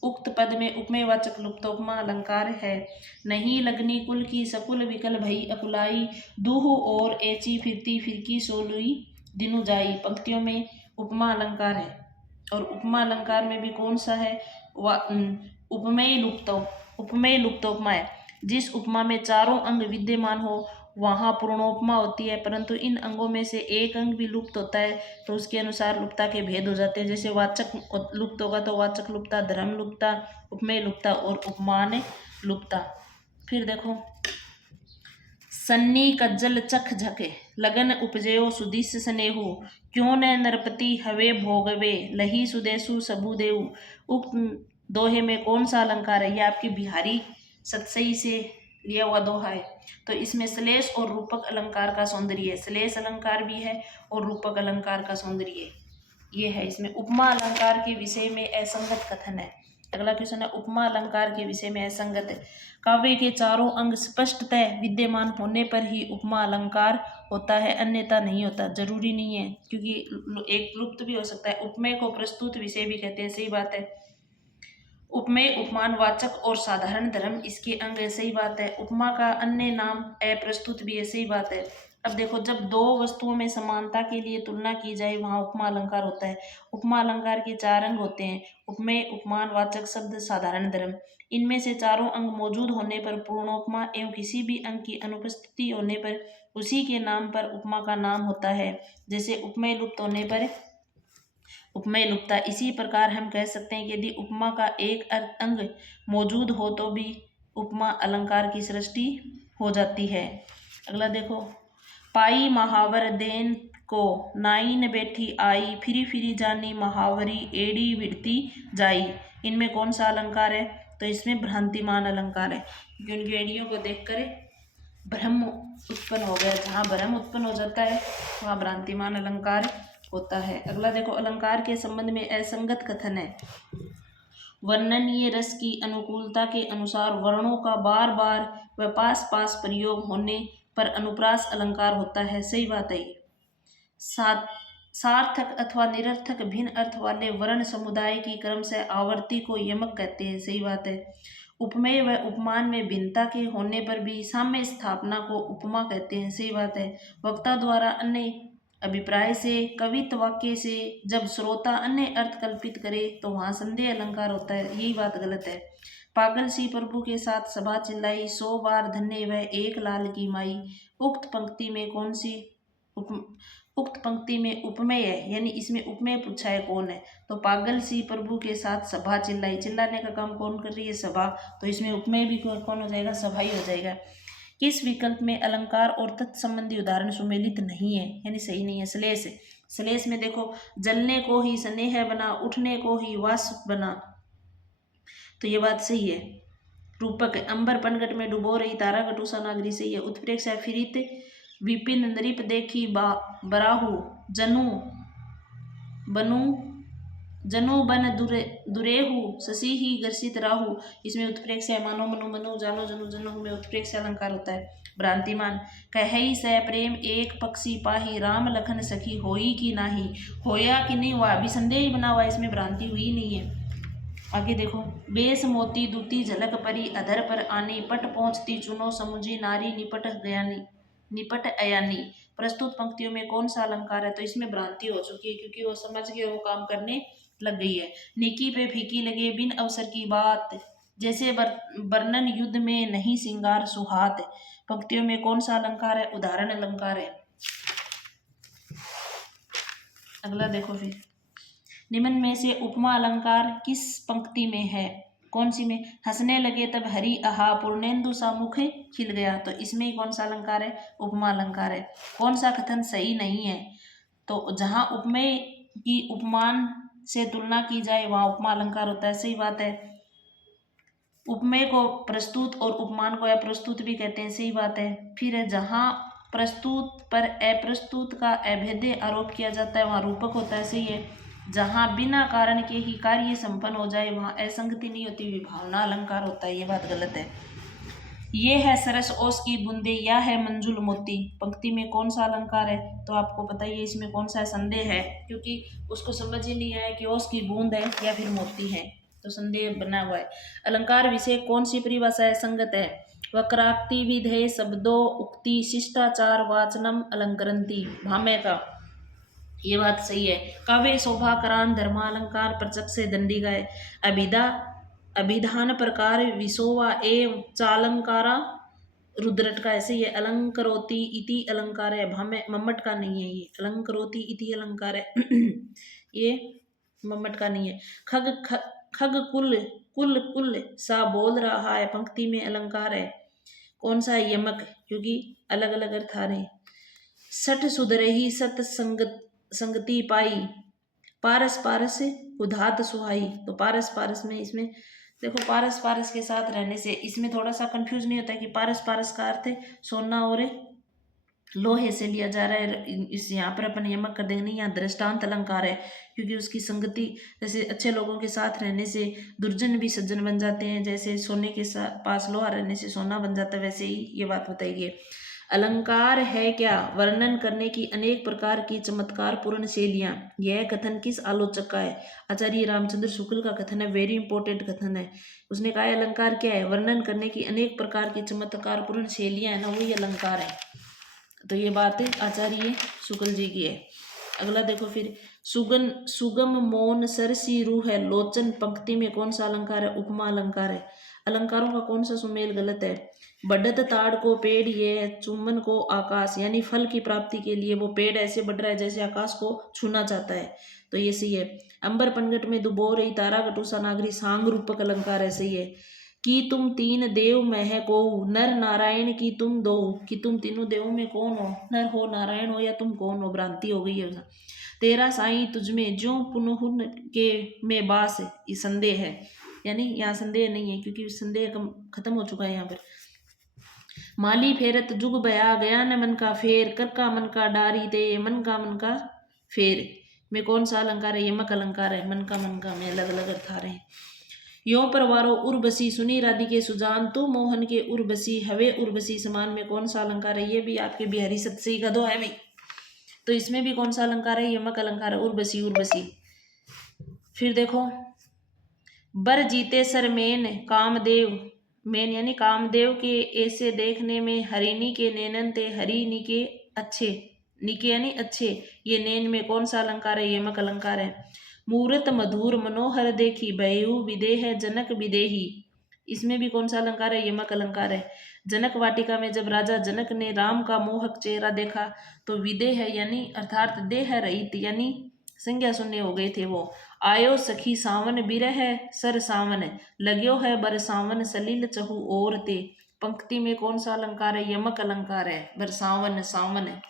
उक्त पद में उपमेय वाचक लुप्त उपमा अलंकार है। नहीं लगनी कुल की सकुल, विकल भई अकुलाई, दूहु और ऐची फिरती फिरकी, सोलुई दिनु जाई। पंक्तियों में उपमा अलंकार है। और उपमा अलंकार में भी कौन सा है? उपमेय लुप्त उपमा है। जिस उपमा में चारों अंग विद्यमान हो वहाँ पूर्णोपमा होती है, परंतु इन अंगों में से एक अंग भी लुप्त होता है तो उसके अनुसार लुप्ता के भेद हो जाते हैं। जैसे वाचक लुप्त होगा तो वाचक लुप्ता, धर्म लुप्ता, उपमेय लुप्ता और उपमान लुप्ता। फिर देखो, सन्नी कज्जल चख झके, लगन उपजयो सुदिस स्नेहु, क्यों न नरपति हवे भोगवे, लही सुदेशु सबु देऊ। उक्त दोहे में कौन सा अलंकार है? यह आपकी बिहारी सतसई से लिया हुआ दोहा है। तो इसमें श्लेष और रूपक अलंकार का सौंदर्य है। श्लेष अलंकार भी है और रूपक अलंकार का सौंदर्य ये है। इसमें उपमा अलंकार के विषय में असंगत कथन है। अगला क्वेश्चन है, उपमा अलंकार के विषय में असंगत है। काव्य के चारों अंग स्पष्टतः विद्यमान होने पर ही उपमा अलंकार होता है, अन्यथा नहीं होता। जरूरी नहीं है, क्योंकि एक लुप्त भी हो सकता है। उपमेय को प्रस्तुत विषय भी कहते हैं, सही बात है। उपमेय उपमान वाचक और साधारण धर्म इसके अंग है, सही बात है। उपमा का अन्य नाम अप्रस्तुत भी है, सही बात है। अब देखो, जब दो वस्तुओं में समानता के लिए तुलना की जाए वहां उपमा अलंकार होता है। उपमा अलंकार के 4 अंग होते हैं, उपमेय उपमान वाचक शब्द साधारण धर्म। इनमें से चारों अंग मौजूद होने पर पूर्णोपमा एवं किसी भी अंग की अनुपस्थिति होने पर उसी के नाम पर उपमा का नाम होता है। जैसे उपमेय लुप्त होने पर उपमेय लुप्ता। इसी प्रकार हम कह सकते हैं कि यदि उपमा का एक अंग मौजूद हो तो भी उपमा अलंकार की सृष्टि हो जाती है। अगला देखो, पाई महावर देन को, नाइन बैठी आई, फिरी फिरी जानी महावरी, एड़ी विड़ती जाई। इनमें कौन सा अलंकार है? तो इसमें भ्रांतिमान अलंकार है, क्योंकि उनकी एड़ियों को देखकर भ्रम उत्पन्न हो गया। जहाँ भ्रम उत्पन्न हो जाता है वहाँ भ्रांतिमान अलंकार होता है। अगला देखो, अलंकार के संबंध में असंगत कथन है। वर्णनीय रस की अनुकूलता के अनुसार वर्णों का बार बार व पास पास प्रयोग होने पर अनुप्रास अलंकार होता है, सही बात है। सार्थक अथवा निरर्थक भिन्न अर्थ वाले वर्ण समुदाय की क्रम से आवर्ती को यमक कहते हैं, सही बात है। उपमेय व उपमान में भिन्नता के होने पर भी साम्य स्थापना को उपमा कहते हैं, सही बात है। वक्ता द्वारा अन्य अभिप्राय से, कवित्व वाक्य से जब श्रोता अन्य अर्थ कल्पित करे तो वहाँ संदेह अलंकार होता है, यही बात गलत है। पागल सी प्रभु के साथ सभा चिल्लाई, 100 बार धन्य वह एक लाल की माई। उक्त पंक्ति में कौन सी उक्त पंक्ति में उपमेय है, यानी इसमें उपमेय पूछा है कौन है। तो पागल सी प्रभु के साथ सभा चिल्लाई, चिल्लाने का काम कौन कर रही है? सभा। तो इसमें उपमेय भी कौन हो जाएगा? सभा ही हो जाएगा। किस विकल्प में अलंकार और तत्संबंधी उदाहरण सुमेलित नहीं है, यानी सही नहीं है? श्लेष। श्लेष में देखो, जलने को ही स्नेह बना, उठने को ही वास बना, तो ये बात सही है। रूपक, अंबर पनघट में डुबो रही तारा कटुसा नागरी, सही है। उत्प्रेक्षा, फिरित विपिन नृप देखी बराहु, जनु बन दुरेहु, शशि ही ग्रसित राहु। इसमें उत्प्रेक्षा है। मानो मनु मनु, जानो जनु जनु में उत्प्रेक्षा अलंकार होता है। भ्रांतिमान, कहि स प्रेम एक पक्षी पाही, राम लखन सखी होई कि नाही। होया कि नहीं हुआ, अभी संदेह ही बना हुआ, इसमें भ्रांति हुई नहीं है। आगे देखो, बेस मोती दूती झलक परी, अधर पर आनी, पट पहुँचती चुनो समुझी, नारी निपट अयानी। प्रस्तुत पंक्तियों में कौन सा अलंकार है? तो इसमें भ्रांति हो चुकी है, क्योंकि वो समझ के वो काम करने लग गई है। निकी पे फीकी लगे बिन अवसर की बात, जैसे वर्णन युद्ध में नहीं सिंगार सुहात, पंक्तियों में कौन सा अलंकार है? उदाहरण अलंकार है। अगला देखो फिर, निम्न में से उपमा अलंकार किस पंक्ति में है? कौन सी में? हंसने लगे तब हरि आहा पूर्णेंदु सा मुख खिल गया, तो इसमें ही कौन सा अलंकार है? उपमा अलंकार है। कौन सा कथन सही नहीं है? तो जहां उपमेय की उपमान से तुलना की जाए वहां उपमा अलंकार होता है, सही बात है। उपमेय को प्रस्तुत और उपमान को अप्रस्तुत भी कहते हैं, सही बात है। फिर है, जहां प्रस्तुत पर अप्रस्तुत का अभेद्य आरोप किया जाता है वहां रूपक होता है, सही है। जहां बिना कारण के ही कार्य संपन्न हो जाए वहां असंगति नहीं होती, विभावना अलंकार होता है, ये बात गलत है। ये है सरस ओस की बूंदे, या है मंजुल मोती, पंक्ति में कौन सा अलंकार है? तो आपको बताइए इसमें कौन सा संदेह है, क्योंकि उसको समझ ही नहीं आया कि ओस की बूंद है या फिर मोती है, तो संदेह बना हुआ है। अलंकार विषय कौन सी परिभाषा है? संगत है। वक्राक्ति विधेय शब्दों उक्ति शिष्टाचार वाचनम अलंकरंती, भामे का, ये बात सही है। काव्य शोभा करान धर्मालंकार प्रचक से दंडी गए, अभिधा अभिधान प्रकार विशोवा एवं चालंकारा रुद्रट का, ऐसे ये अलंकरोति इति अलंकार है, भामे मम्मट का नहीं है, ये अलंकरोति इति अलंकार है ये मम्मट का नहीं है। खग खग कुल कुल कुल सा बोल रहा है, पंक्ति में अलंकार है, कौन सा है? यमक, क्योंकि अलग अलग अर्थ आ रहे हैं। सठ सुधरही सत संगति पाई, पारस पारस उधात सुहाई, तो पारस पारस में इसमें देखो, पारस पारस के साथ रहने से इसमें थोड़ा सा कंफ्यूज नहीं होता कि पारस पारस का अर्थ सोना और लोहे से लिया जा रहा है। इस यहाँ पर अपन यमक कर देंगे, नहीं, यहाँ दृष्टांत अलंकार है, क्योंकि उसकी संगति, जैसे अच्छे लोगों के साथ रहने से दुर्जन भी सज्जन बन जाते हैं, जैसे सोने के पास लोहा रहने से सोना बन जाता है, वैसे ही ये बात बताइए। अलंकार है क्या? वर्णन करने की अनेक प्रकार की चमत्कार पूर्ण शैलियां। यह कथन किस आलोचक का है? आचार्य रामचंद्र शुक्ल का कथन है, वेरी इंपॉर्टेंट कथन है। उसने कहा अलंकार क्या है? वर्णन करने की अनेक प्रकार की चमत्कार पूर्ण शैलियां है ना, वही अलंकार है। तो ये बात आचार्य शुक्ल जी की है। अगला देखो फिर, सुगम मौन सरसी रूह है लोचन, पंक्ति में कौन सा अलंकार है? उपमा अलंकार है। अलंकारों का कौन सा सुमेल गलत है? बढ़त ताड़ को पेड़, ये चुम्बन को आकाश, यानी फल की प्राप्ति के लिए वो पेड़ ऐसे बढ़ रहा है जैसे आकाश को छूना चाहता है, तो ये सही है। अंबर पनघट में डुबो रही तारा कटुसा नागरी, सांग रूपक अलंकार है, सही है। कि तुम तीन देव में है को, नर नारायण की तुम दो, कि तुम तीनों देवों में कौन हो? नर हो, नारायण हो, या तुम कौन हो? भ्रांति हो गई है। तेरा साईं तुझमें ज्यों पुनहुन के में बास, ये संदेह है, यानी यहाँ संदेह नहीं है, क्योंकि संदेह खत्म हो चुका है यहाँ पर। माली फेरत जुग बया गया न मन का फेर, कर का मन का डारी ते, मन का फेर में कौन सा अलंकार है? यमक अलंकार है। मन का में अलग अलग अर्थ आ रहे हैं। यो परवारो उर्वशी, सुनी राधिके सुजान, तू मोहन के उर्वशी हवे उर्वशी समान में कौन सा अलंकार है? ये भी आपके बिहारी सत्सई का दो है भाई, तो इसमें भी कौन सा अलंकार है? यमक अलंकार है, उर्वशी उर्वशी। फिर देखो, बर जीते सर मेन कामदेव, मेन यानी कामदेव के ऐसे देखने में हरिणी के नैनन ते, हरिणी के अच्छे, निके यानी अच्छे, ये नैन में कौन सा अलंकार है? यमक अलंकार है। मूरत मधुर मनोहर देखी, भयउ विदेह जनक विदेही, इसमें भी कौन सा अलंकार है? यमक अलंकार है। जनक वाटिका में जब राजा जनक ने राम का मोहक चेहरा देखा तो विदेह यानी अर्थात देह रहित, यानी संज्ञा शून्य हो गए थे वो। आयो सखी सावन बिरह सर सावन, लग्यो है बरसावन सलिल चहु ओर ते, पंक्ति में कौन सा अलंकार है? यमक अलंकार है, बरसावन सावन है।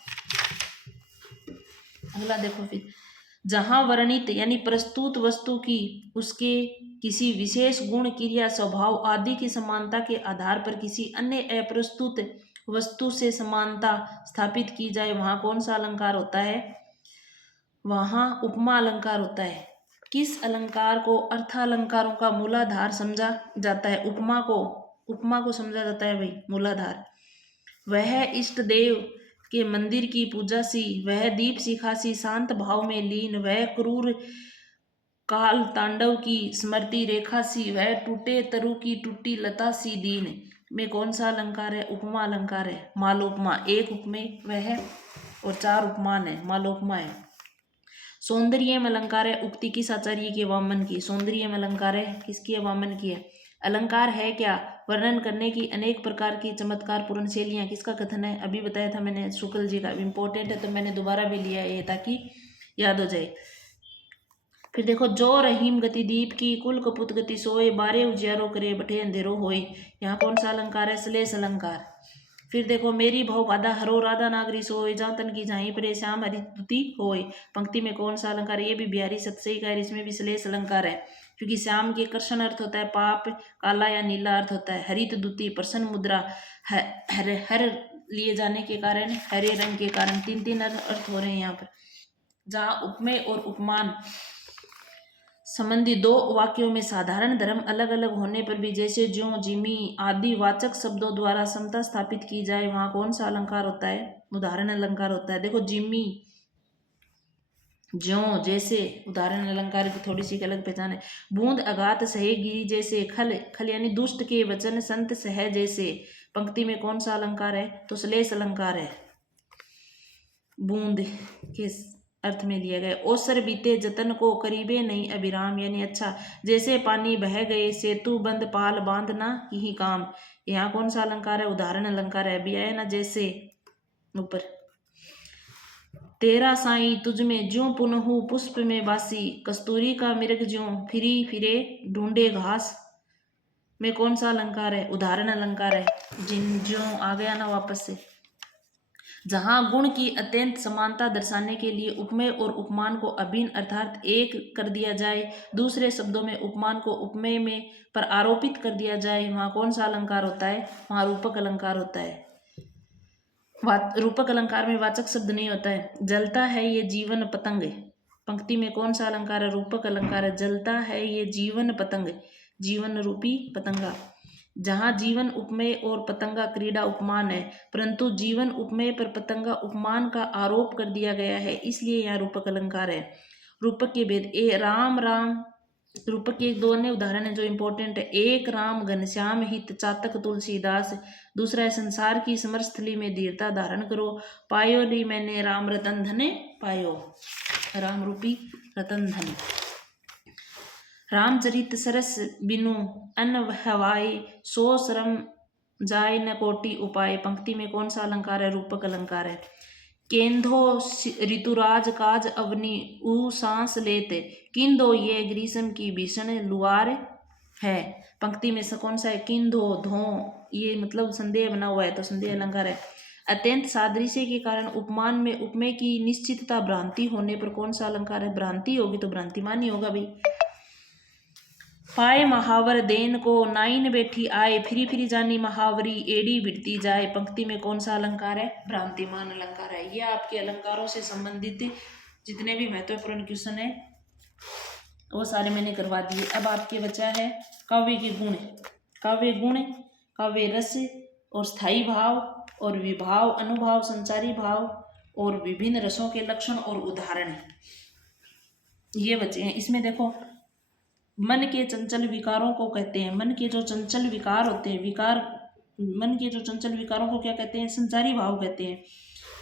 अगला देखो फिर, जहां वर्णित यानी प्रस्तुत वस्तु की उसके किसी विशेष गुण क्रिया स्वभाव आदि की समानता के आधार पर किसी अन्य अप्रस्तुत वस्तु से समानता स्थापित की जाए वहां कौन सा अलंकार होता है? वहां उपमा अलंकार होता है। किस अलंकार को अर्थालंकारों का मूलाधार समझा जाता है? उपमा को समझा जाता है भाई मूलाधार। वह इष्ट देव के मंदिर की पूजा सी, वह दीप शिखा सी शांत भाव में लीन, वह क्रूर काल तांडव की स्मृति रेखा सी, वह टूटे तरु की टूटी लता सी दीन में कौन सा अलंकार है? उपमा अलंकार है, मालोपमा। एक उपमेय वह और चार उपमान है, मालोपमा है। सौंदर्य अलंकार है, उक्ति किस आचार्य की? वामन की। सौंदर्य अलंकार है किसकी? वामन की है। अलंकार है क्या? वर्णन करने की अनेक प्रकार की चमत्कारपूर्ण शैलियाँ। किसका कथन है? अभी बताया था मैंने, शुक्ल जी का। इम्पोर्टेंट है तो मैंने दोबारा भी लिया है ये ताकि याद हो जाए। फिर देखो, जो रहीम गति दीप की, कुल कपुत गति सोए, बारे उजियारो करे, बटे अंधेरो होए। यहाँ कौन सा अलंकार है? श्लेष अलंकार। फिर देखो, मेरी भव बाधा हरो, राधा नागरी सोए, जहाँ तन की झाई परे, श्याम हरि तुति होए। पंक्ति में कौन सा अलंकार है? ये भी बिहारी सतसई का है, इसमें भी श्लेष अलंकार है। क्योंकि श्याम के कर्षण अर्थ होता है पाप, काला या नीला अर्थ होता है, हरित दुति प्रसन्न मुद्रा, हर लिए जाने के कारण, हरे रंग के कारण, तीन तीन अर्थ हो रहे हैं यहाँ पर। जहाँ उपमेय और उपमान संबंधी दो वाक्यों में साधारण धर्म अलग अलग होने पर भी, जैसे ज्यों, जिमी आदि वाचक शब्दों द्वारा समता स्थापित की जाए, वहां कौन सा अलंकार होता है? उदाहरण अलंकार होता है। देखो, जिमी, ज्यों, जैसे, उदाहरण अलंकार की थोड़ी सी अलग पहचान है। बूंद अगात सहेगी, जैसे, खल, खल यानी दुष्ट के वचन संत सह, जैसे। पंक्ति में कौन सा अलंकार है? तो श्लेष अलंकार है, बूंद के अर्थ में लिया गया। ओसर बीते जतन को, करीबे नहीं अभिराम यानी अच्छा, जैसे पानी बह गए, सेतु बंद पाल बांधना यही काम। यहाँ कौन सा अलंकार है? उदाहरण अलंकार है, अभी आया ना, जैसे ऊपर। तेरा साई तुझ में ज्यों पुनहु पुष्प में बासी, कस्तूरी का मिर्ग ज्यों फिरी फिरे ढूंढे घास में कौन सा अलंकार है? उदाहरण अलंकार है, जिन ज्यों आ गया ना वापस से। जहाँ गुण की अत्यंत समानता दर्शाने के लिए उपमेय और उपमान को अभिन्न अर्थात एक कर दिया जाए, दूसरे शब्दों में उपमान को उपमेय में पर आरोपित कर दिया जाए, वहाँ कौन सा अलंकार होता है? वहाँ रूपक अलंकार होता है। रूपक अलंकार में वाचक शब्द नहीं होता है। जलता है ये जीवन पतंग, पंक्ति में कौन सा अलंकार है? रूपक अलंकार है। जलता है ये जीवन पतंग, जीवन रूपी पतंगा। जहाँ जीवन उपमेय और पतंगा क्रीड़ा उपमान है, परंतु जीवन उपमेय पर पतंगा उपमान का आरोप कर दिया गया है, इसलिए यहाँ रूपक अलंकार है। रूपक के भेद, राम राम, रूपक के दो अन्य उदाहरण है जो इंपॉर्टेंट है। एक, राम घनश्याम हित चातक तुलसीदास। दूसरा है, संसार की समरस्थली में धीरता धारण करो, पायो ली मैंने राम रतन धन पायो, राम रूपी रतन धन। रामचरित सरस बिनु अन्न हवाए, सो श्रम जाय न कोटि उपाय। पंक्ति में कौन सा अलंकार है? रूपक अलंकार है। केंधो ऋतुराज काज अवनी, ऊ सांस लेते, किंदो ये ग्रीष्म की भीषण लुआर है। पंक्ति में से कौन सा है? किंधो, धो, ये मतलब संदेह बना हुआ है तो संदेह अलंकार है। अत्यंत सादृश्य के कारण उपमान में उपमेय की निश्चितता भ्रांति होने पर कौन सा अलंकार है? भ्रांति होगी तो भ्रांतिमान ही होगा भाई। पाए महावर देन को, नाइन बैठी आए, फिरी फिरी जानी महावरी, एड़ी भिड़ती जाए। पंक्ति में कौन सा अलंकार है? भ्रांतिमान अलंकार है। ये आपके अलंकारों से संबंधित जितने भी महत्वपूर्ण क्वेश्चन है वो सारे मैंने करवा दिए। अब आपके बचा है काव्य के गुण। काव्य गुण, काव्य रस और स्थायी भाव और विभाव, अनुभाव, संचारी भाव और विभिन्न रसों के लक्षण और उदाहरण, ये बचे हैं। इसमें देखो, मन के चंचल विकारों को कहते हैं, मन के जो चंचल विकार होते हैं, मन के जो चंचल विकारों को क्या कहते हैं? संचारी भाव कहते हैं।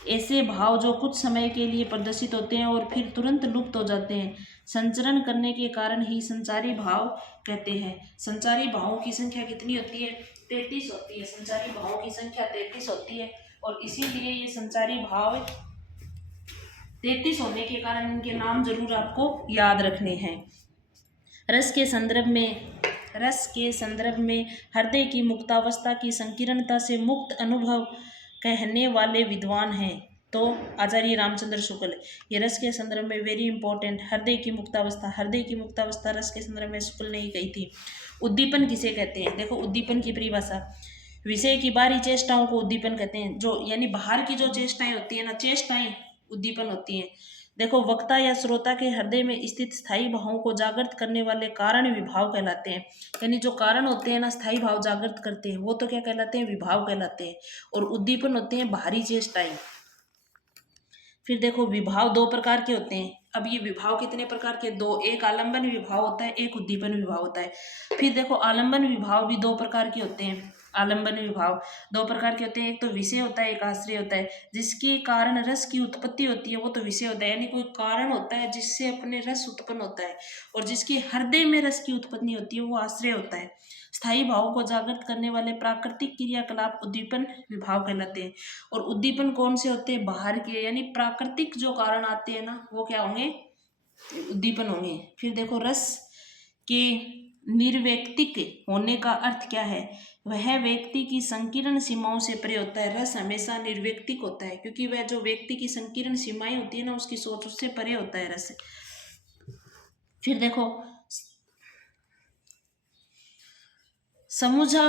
ऐसे भाव जो कुछ समय के लिए प्रदर्शित होते हैं और फिर तुरंत लुप्त हो जाते हैं, संचरण करने के कारण ही संचारी भाव कहते हैं। संचारी भावों की संख्या कितनी होती है? 33 होती है। संचारी भावों की संख्या 33 होती है और इसीलिए ये संचारी भाव 33 होने के कारण इनके नाम जरूर आपको याद रखने हैं। रस के संदर्भ में हृदय की मुक्तावस्था की संकीर्णता से मुक्त अनुभव कहने वाले विद्वान हैं तो आचार्य रामचंद्र शुक्ल। ये रस के संदर्भ में वेरी इंपॉर्टेंट, हृदय की मुक्तावस्था रस के संदर्भ में शुक्ल ने ही कही थी। उद्दीपन किसे कहते हैं? देखो, उद्दीपन की परिभाषा, विषय की बाहरी चेष्टाओं को उद्दीपन कहते हैं। जो यानी बाहर की जो चेष्टाएं होती है ना, चेष्टाएं उद्दीपन होती हैं। देखो, वक्ता या श्रोता के हृदय में स्थित स्थायी भावों को जागृत करने वाले कारण विभाव कहलाते हैं। यानी जो कारण होते हैं ना, स्थायी भाव जागृत करते हैं, वो तो क्या कहलाते हैं? विभाव कहलाते हैं। और उद्दीपन होते हैं बाहरी चेष्टाएं। फिर देखो, विभाव दो प्रकार के होते हैं। अब ये विभाव कितने प्रकार के? दो। एक आलंबन विभाव होता है, एक उद्दीपन विभाव होता है। फिर देखो, आलंबन विभाव भी दो प्रकार के होते हैं। आलम्बन विभाव दो प्रकार के होते हैं, एक तो विषय होता है, एक आश्रय होता है। जिसके कारण रस की उत्पत्ति होती है वो तो विषय होता है, यानी कोई कारण होता है जिससे अपने रस उत्पन्न होता है, और जिसके हृदय में रस की उत्पत्ति होती है वो आश्रय होता है। स्थायी भाव को जागृत करने वाले प्राकृतिक क्रियाकलाप उद्दीपन विभाव कहलाते हैं। और उद्दीपन कौन से होते हैं? बाहर के, यानी प्राकृतिक जो कारण आते हैं ना वो क्या होंगे? उद्दीपन होंगे। फिर देखो रस के निर्वैयक्तिक होने का अर्थ क्या है? वह व्यक्ति की संकीर्ण सीमाओं से परे होता है। रस हमेशा निर्वैयक्तिक होता है क्योंकि वह जो व्यक्ति की संकीर्ण सीमाएं होती है ना उसकी सोच, उससे परे होता है रस। फिर देखो समूचा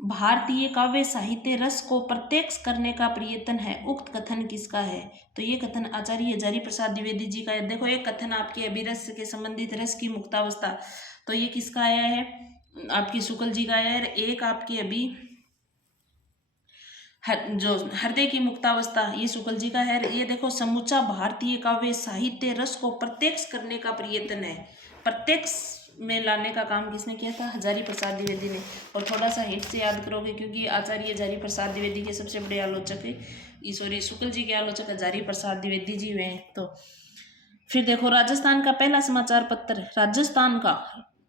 भारतीय काव्य साहित्य रस को प्रत्यक्ष करने का प्रयत्न है, उक्त कथन किसका है? तो ये कथन आचार्य हजारी प्रसाद द्विवेदी जी का है। देखो एक कथन आपके अभी रस के संबंधित, रस की मुक्तावस्था, तो ये किसका आया है? आपकी शुक्ल जी का आया है। एक आपकी अभी जो हृदय की मुक्तावस्था, ये शुक्ल जी का है। ये देखो समूचा भारतीय काव्य साहित्य रस को प्रत्यक्ष करने का प्रयत्न है, प्रत्यक्ष में लाने का काम किसने किया था? हजारी प्रसाद द्विवेदी ने। और थोड़ा सा हिंट से याद करोगे क्योंकि आचार्य हजारी प्रसाद द्विवेदी के सबसे बड़े आलोचक है, सॉरी शुक्ल जी के आलोचक हजारी प्रसाद द्विवेदी जी हुए हैं। तो फिर देखो राजस्थान का पहला समाचार पत्र, राजस्थान का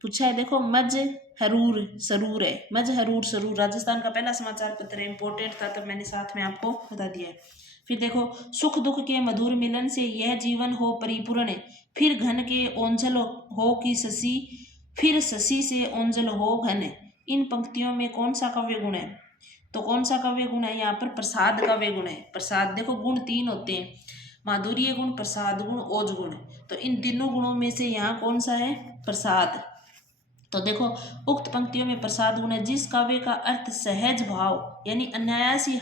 पूछा है, देखो मज हरूर सरूर है, मज हरूर सरूर राजस्थान का पहला समाचार पत्र है, इंपॉर्टेंट था तो मैंने साथ में आपको बता दिया है। फिर देखो सुख दुख के मधुर मिलन से यह जीवन हो परिपूर्ण, फिर घन के ओंझल हो कि शशि, फिर शशि से ओंझल हो घन। इन पंक्तियों में कौन सा काव्य गुण है? तो कौन सा काव्य गुण है? यहाँ पर प्रसाद काव्य गुण है। प्रसाद देखो गुण तीन होते हैं, माधुर्य गुण, प्रसाद गुण, ओज गुण। तो इन तीनों गुणों में से यहाँ कौन सा है? प्रसाद। तो देखो उक्त पंक्तियों में प्रसाद गुण है। जिस काव्य का अर्थ सहज भाव यानी अनायास ही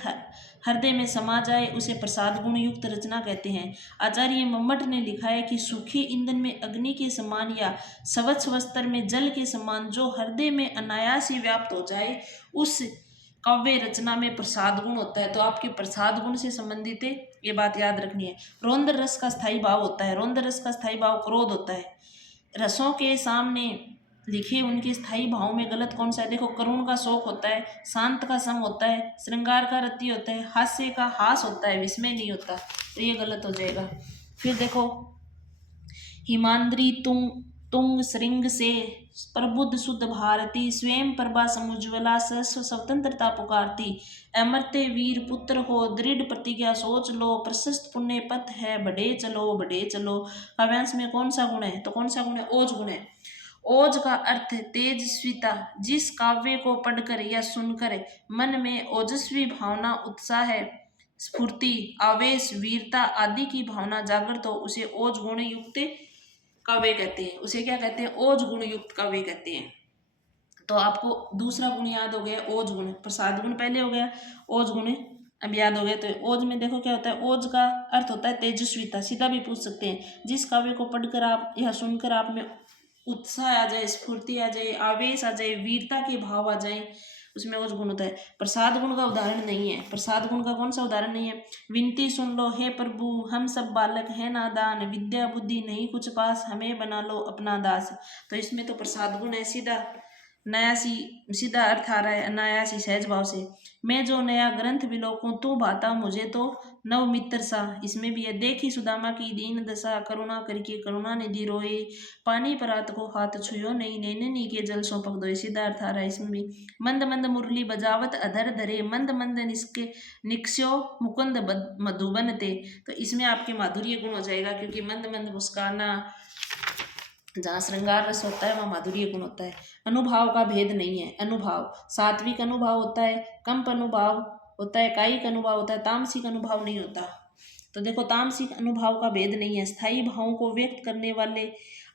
हृदय में समा जाए उसे प्रसाद गुण युक्त रचना कहते हैं। आचार्य मम्मट ने लिखा है कि सूखे ईंधन में अग्नि के समान या स्वच्छ वस्त्र में जल के समान जो हृदय में अनायास ही व्याप्त हो जाए उस काव्य रचना में प्रसाद गुण होता है। तो आपके प्रसाद गुण से संबंधित है, ये बात याद रखनी है। रौद्र रस का स्थायी भाव होता है, रौद्र रस का स्थायी भाव क्रोध होता है। रसों के सामने लिखे उनके स्थायी भाव में गलत कौन सा है? देखो करुण का शोक होता है, शांत का सम होता है, श्रृंगार का रति होता है, हास्य का हास होता है, विस्मय नहीं होता, तो ये गलत हो जाएगा। फिर देखो हिमांद्री तुंग तुंग श्रृंग से प्रबुद्ध शुद्ध भारती, स्वयं प्रभा समुज्वला सस्व स्वतंत्रता पुकारती, अमरते वीर पुत्र हो दृढ़ प्रतिज्ञा सोच लो, प्रशस्त पुण्य पथ है बढ़े चलो बढ़े चलो। काव्यांश में कौन सा गुण है? तो कौन सा गुण है? ओज गुण है। ओज का अर्थ तेजस्विता। जिस काव्य को पढ़कर या सुनकर मन में ओजस्वी भावना, उत्साह, स्फूर्ति, आवेश, वीरता आदि की भावना जागृत हो उसे ओज गुण युक्त काव्य कहते हैं। उसे क्या कहते हैं? ओज गुण युक्त काव्य कहते हैं। तो आपको दूसरा गुण याद हो गया, ओज गुण। प्रसाद गुण पहले हो गया, ओज गुण अब याद हो गया। तो ओज में देखो क्या होता है? ओज का अर्थ होता है तेजस्विता। सीधा भी पूछ सकते हैं, जिस काव्य को पढ़कर आप या सुनकर आप में उत्साह आ जाए, स्फूर्ति आ जाए, आवेश आ जाए, वीरता के भाव आ जाए, उसमें ओज गुण होता है। प्रसाद गुण का उदाहरण नहीं है। प्रसाद गुण का कौन सा उदाहरण नहीं है? विनती सुन लो हे प्रभु, हम सब बालक है नादान, विद्या बुद्धि नहीं कुछ पास, हमें बना लो अपना दास। तो इसमें तो प्रसाद गुण है, सीधा नया सी सीधा अर्थ आ रहा है अनायासी सहज भाव से। मैं जो नया ग्रंथ विलोकूं तू भाता मुझे तो नव मित्र सा। इसमें भी है, देखी सुदामा की दीन दशा, करुणा करके करुणा निधि रोए, पानी परात को हाथ छुयो नहीं, नैननी के जल सो पक दोए। सीधा अर्थ आ रहा है इसमें भी। मंद मंद मुरली बजावत अधर धरे, मंद मंद निस्के निक्स्यो मुकुंद मधुबन ते। तो इसमें आपके माधुर्य गुण हो जाएगा क्योंकि मंद मंद मुस्काना, जहाँ श्रृंगार रस होता है वहाँ माधुर्य गुण होता है। अनुभाव का भेद नहीं है। अनुभाव सात्विक अनुभाव होता है, कंप अनुभाव होता है, कायिक अनुभाव होता है, तामसिक अनुभाव नहीं होता। तो देखो तामसिक अनुभाव का भेद नहीं है। स्थायी भावों को व्यक्त करने वाले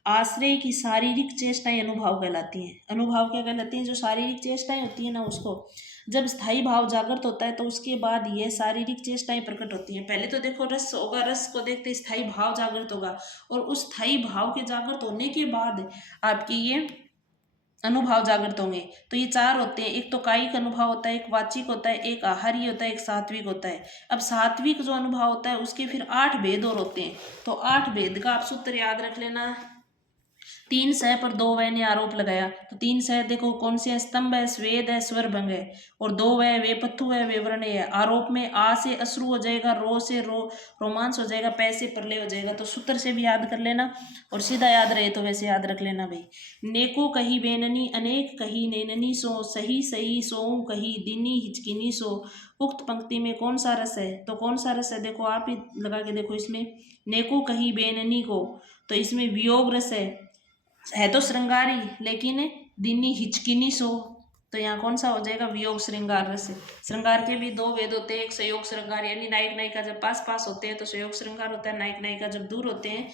आश्रय की शारीरिक चेष्टाएं अनुभाव कहलाती हैं। अनुभाव क्या कहलाती हैं? जो शारीरिक चेष्टाएं होती है ना, उसको जब स्थायी भाव जागृत होता है तो उसके बाद ये शारीरिक चेष्टाएं प्रकट होती हैं। पहले तो देखो रस होगा, रस को देखते स्थायी भाव जागृत होगा, और उस स्थायी भाव के जागृत होने के बाद आपके ये अनुभाव जागृत होंगे। तो ये चार होते हैं, एक तो कायिक अनुभाव होता है, एक वाचिक होता है, एक आहारी होता है, एक सात्विक होता है। अब सात्विक जो अनुभाव होता है उसके फिर 8 भेद और होते हैं। तो 8 भेद का आप सूत्र याद रख लेना। तीन सह पर दो वह ने आरोप लगाया। तो तीन सह देखो कौन से हैं, स्तंभ है, स्वेद है, स्वर भंग है, और दो वह वे पत्थु है, विवरण है। आरोप में आ से अश्रु हो जाएगा, रो से रोमांस हो जाएगा, पै से प्रलय हो जाएगा। तो सूत्र से भी याद कर लेना और सीधा याद रहे तो वैसे याद रख लेना भाई। नेको कही बेननी अनेक कही नैननी सो, सही सही सोऊं कही दीनी हिचकिनी सो। उक्त पंक्ति में कौन सा रस है, तो कौन सा रस है देखो आप ही लगा के देखो इसमें। नेको कही बेननी को, तो इसमें वियोग रस है तो श्रृंगारी, लेकिन दिनी हिचकिनी सो, तो यहाँ कौन सा हो जाएगा, वियोग श्रृंगार रस। श्रृंगार के भी दो वेद होते हैं, एक संयोग श्रृंगार यानी नायक नायिका जब पास पास होते हैं तो संयोग श्रृंगार होता है, नायक नायिका जब दूर होते हैं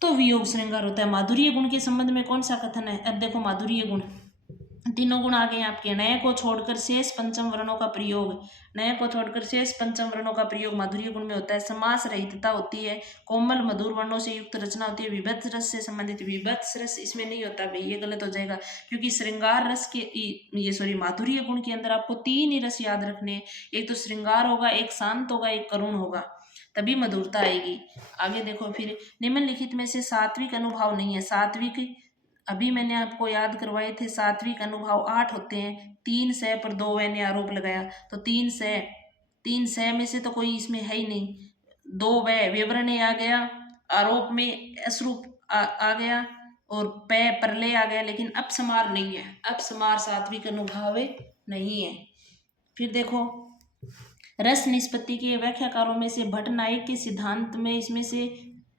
तो वियोग श्रृंगार होता है। माधुर्य गुण के संबंध में कौन सा कथन है, अब देखो माधुर्य गुण, तीनों गुण आ गए आपके। नए को छोड़कर शेष पंचम वर्णों का प्रयोग, नए को छोड़कर शेष पंचम वर्णों का प्रयोग माधुर्य गुण में होता है। समास रहितता होती है, कोमल मधुर वर्णों से युक्त रचना होती है। विभत्स रस से संबंधित, विभत्स रस इसमें नहीं होता भाई, ये गलत हो जाएगा, क्योंकि श्रृंगार रस के ये सॉरी माधुर्य गुण के अंदर आपको तीन ही रस याद रखने हैं, एक तो श्रृंगार होगा, एक शांत होगा, एक करुण होगा, तभी मधुरता आएगी। आगे देखो फिर, निम्नलिखित में से सात्विक अनुभाव नहीं है। सात्विक अभी मैंने आपको याद करवाए थे, सात्विक अनुभाव 8 होते हैं। तीन सह पर दो वह ने आरोप लगाया, तो तीन सह में से तो कोई इसमें है ही नहीं। दो वह विवरण आ गया, आरोप में अश्रु आ गया, और पै प्रलय आ गया, लेकिन अपसमार नहीं है, अपसमार सात्विक अनुभाव नहीं है। फिर देखो रस निष्पत्ति के व्याख्याकारों में से भट्टनायक के सिद्धांत में इसमें से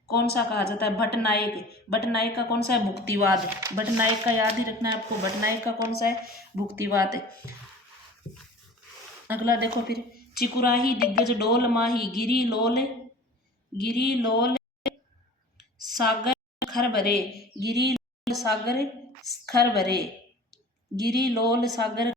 कौन सा कहा जाता है, भट्टनायक का कौन सा है, भुक्तिवाद। भट्टनायक का याद ही रखना है आपको, भट्टनायक का कौन सा है, भुक्तिवाद। अगला देखो फिर, चिकुराही दिग्गज डोल माही गिरी लोल सागर खर भरे, गिरी लोल सागर खर भरे, गिरी लोल सागर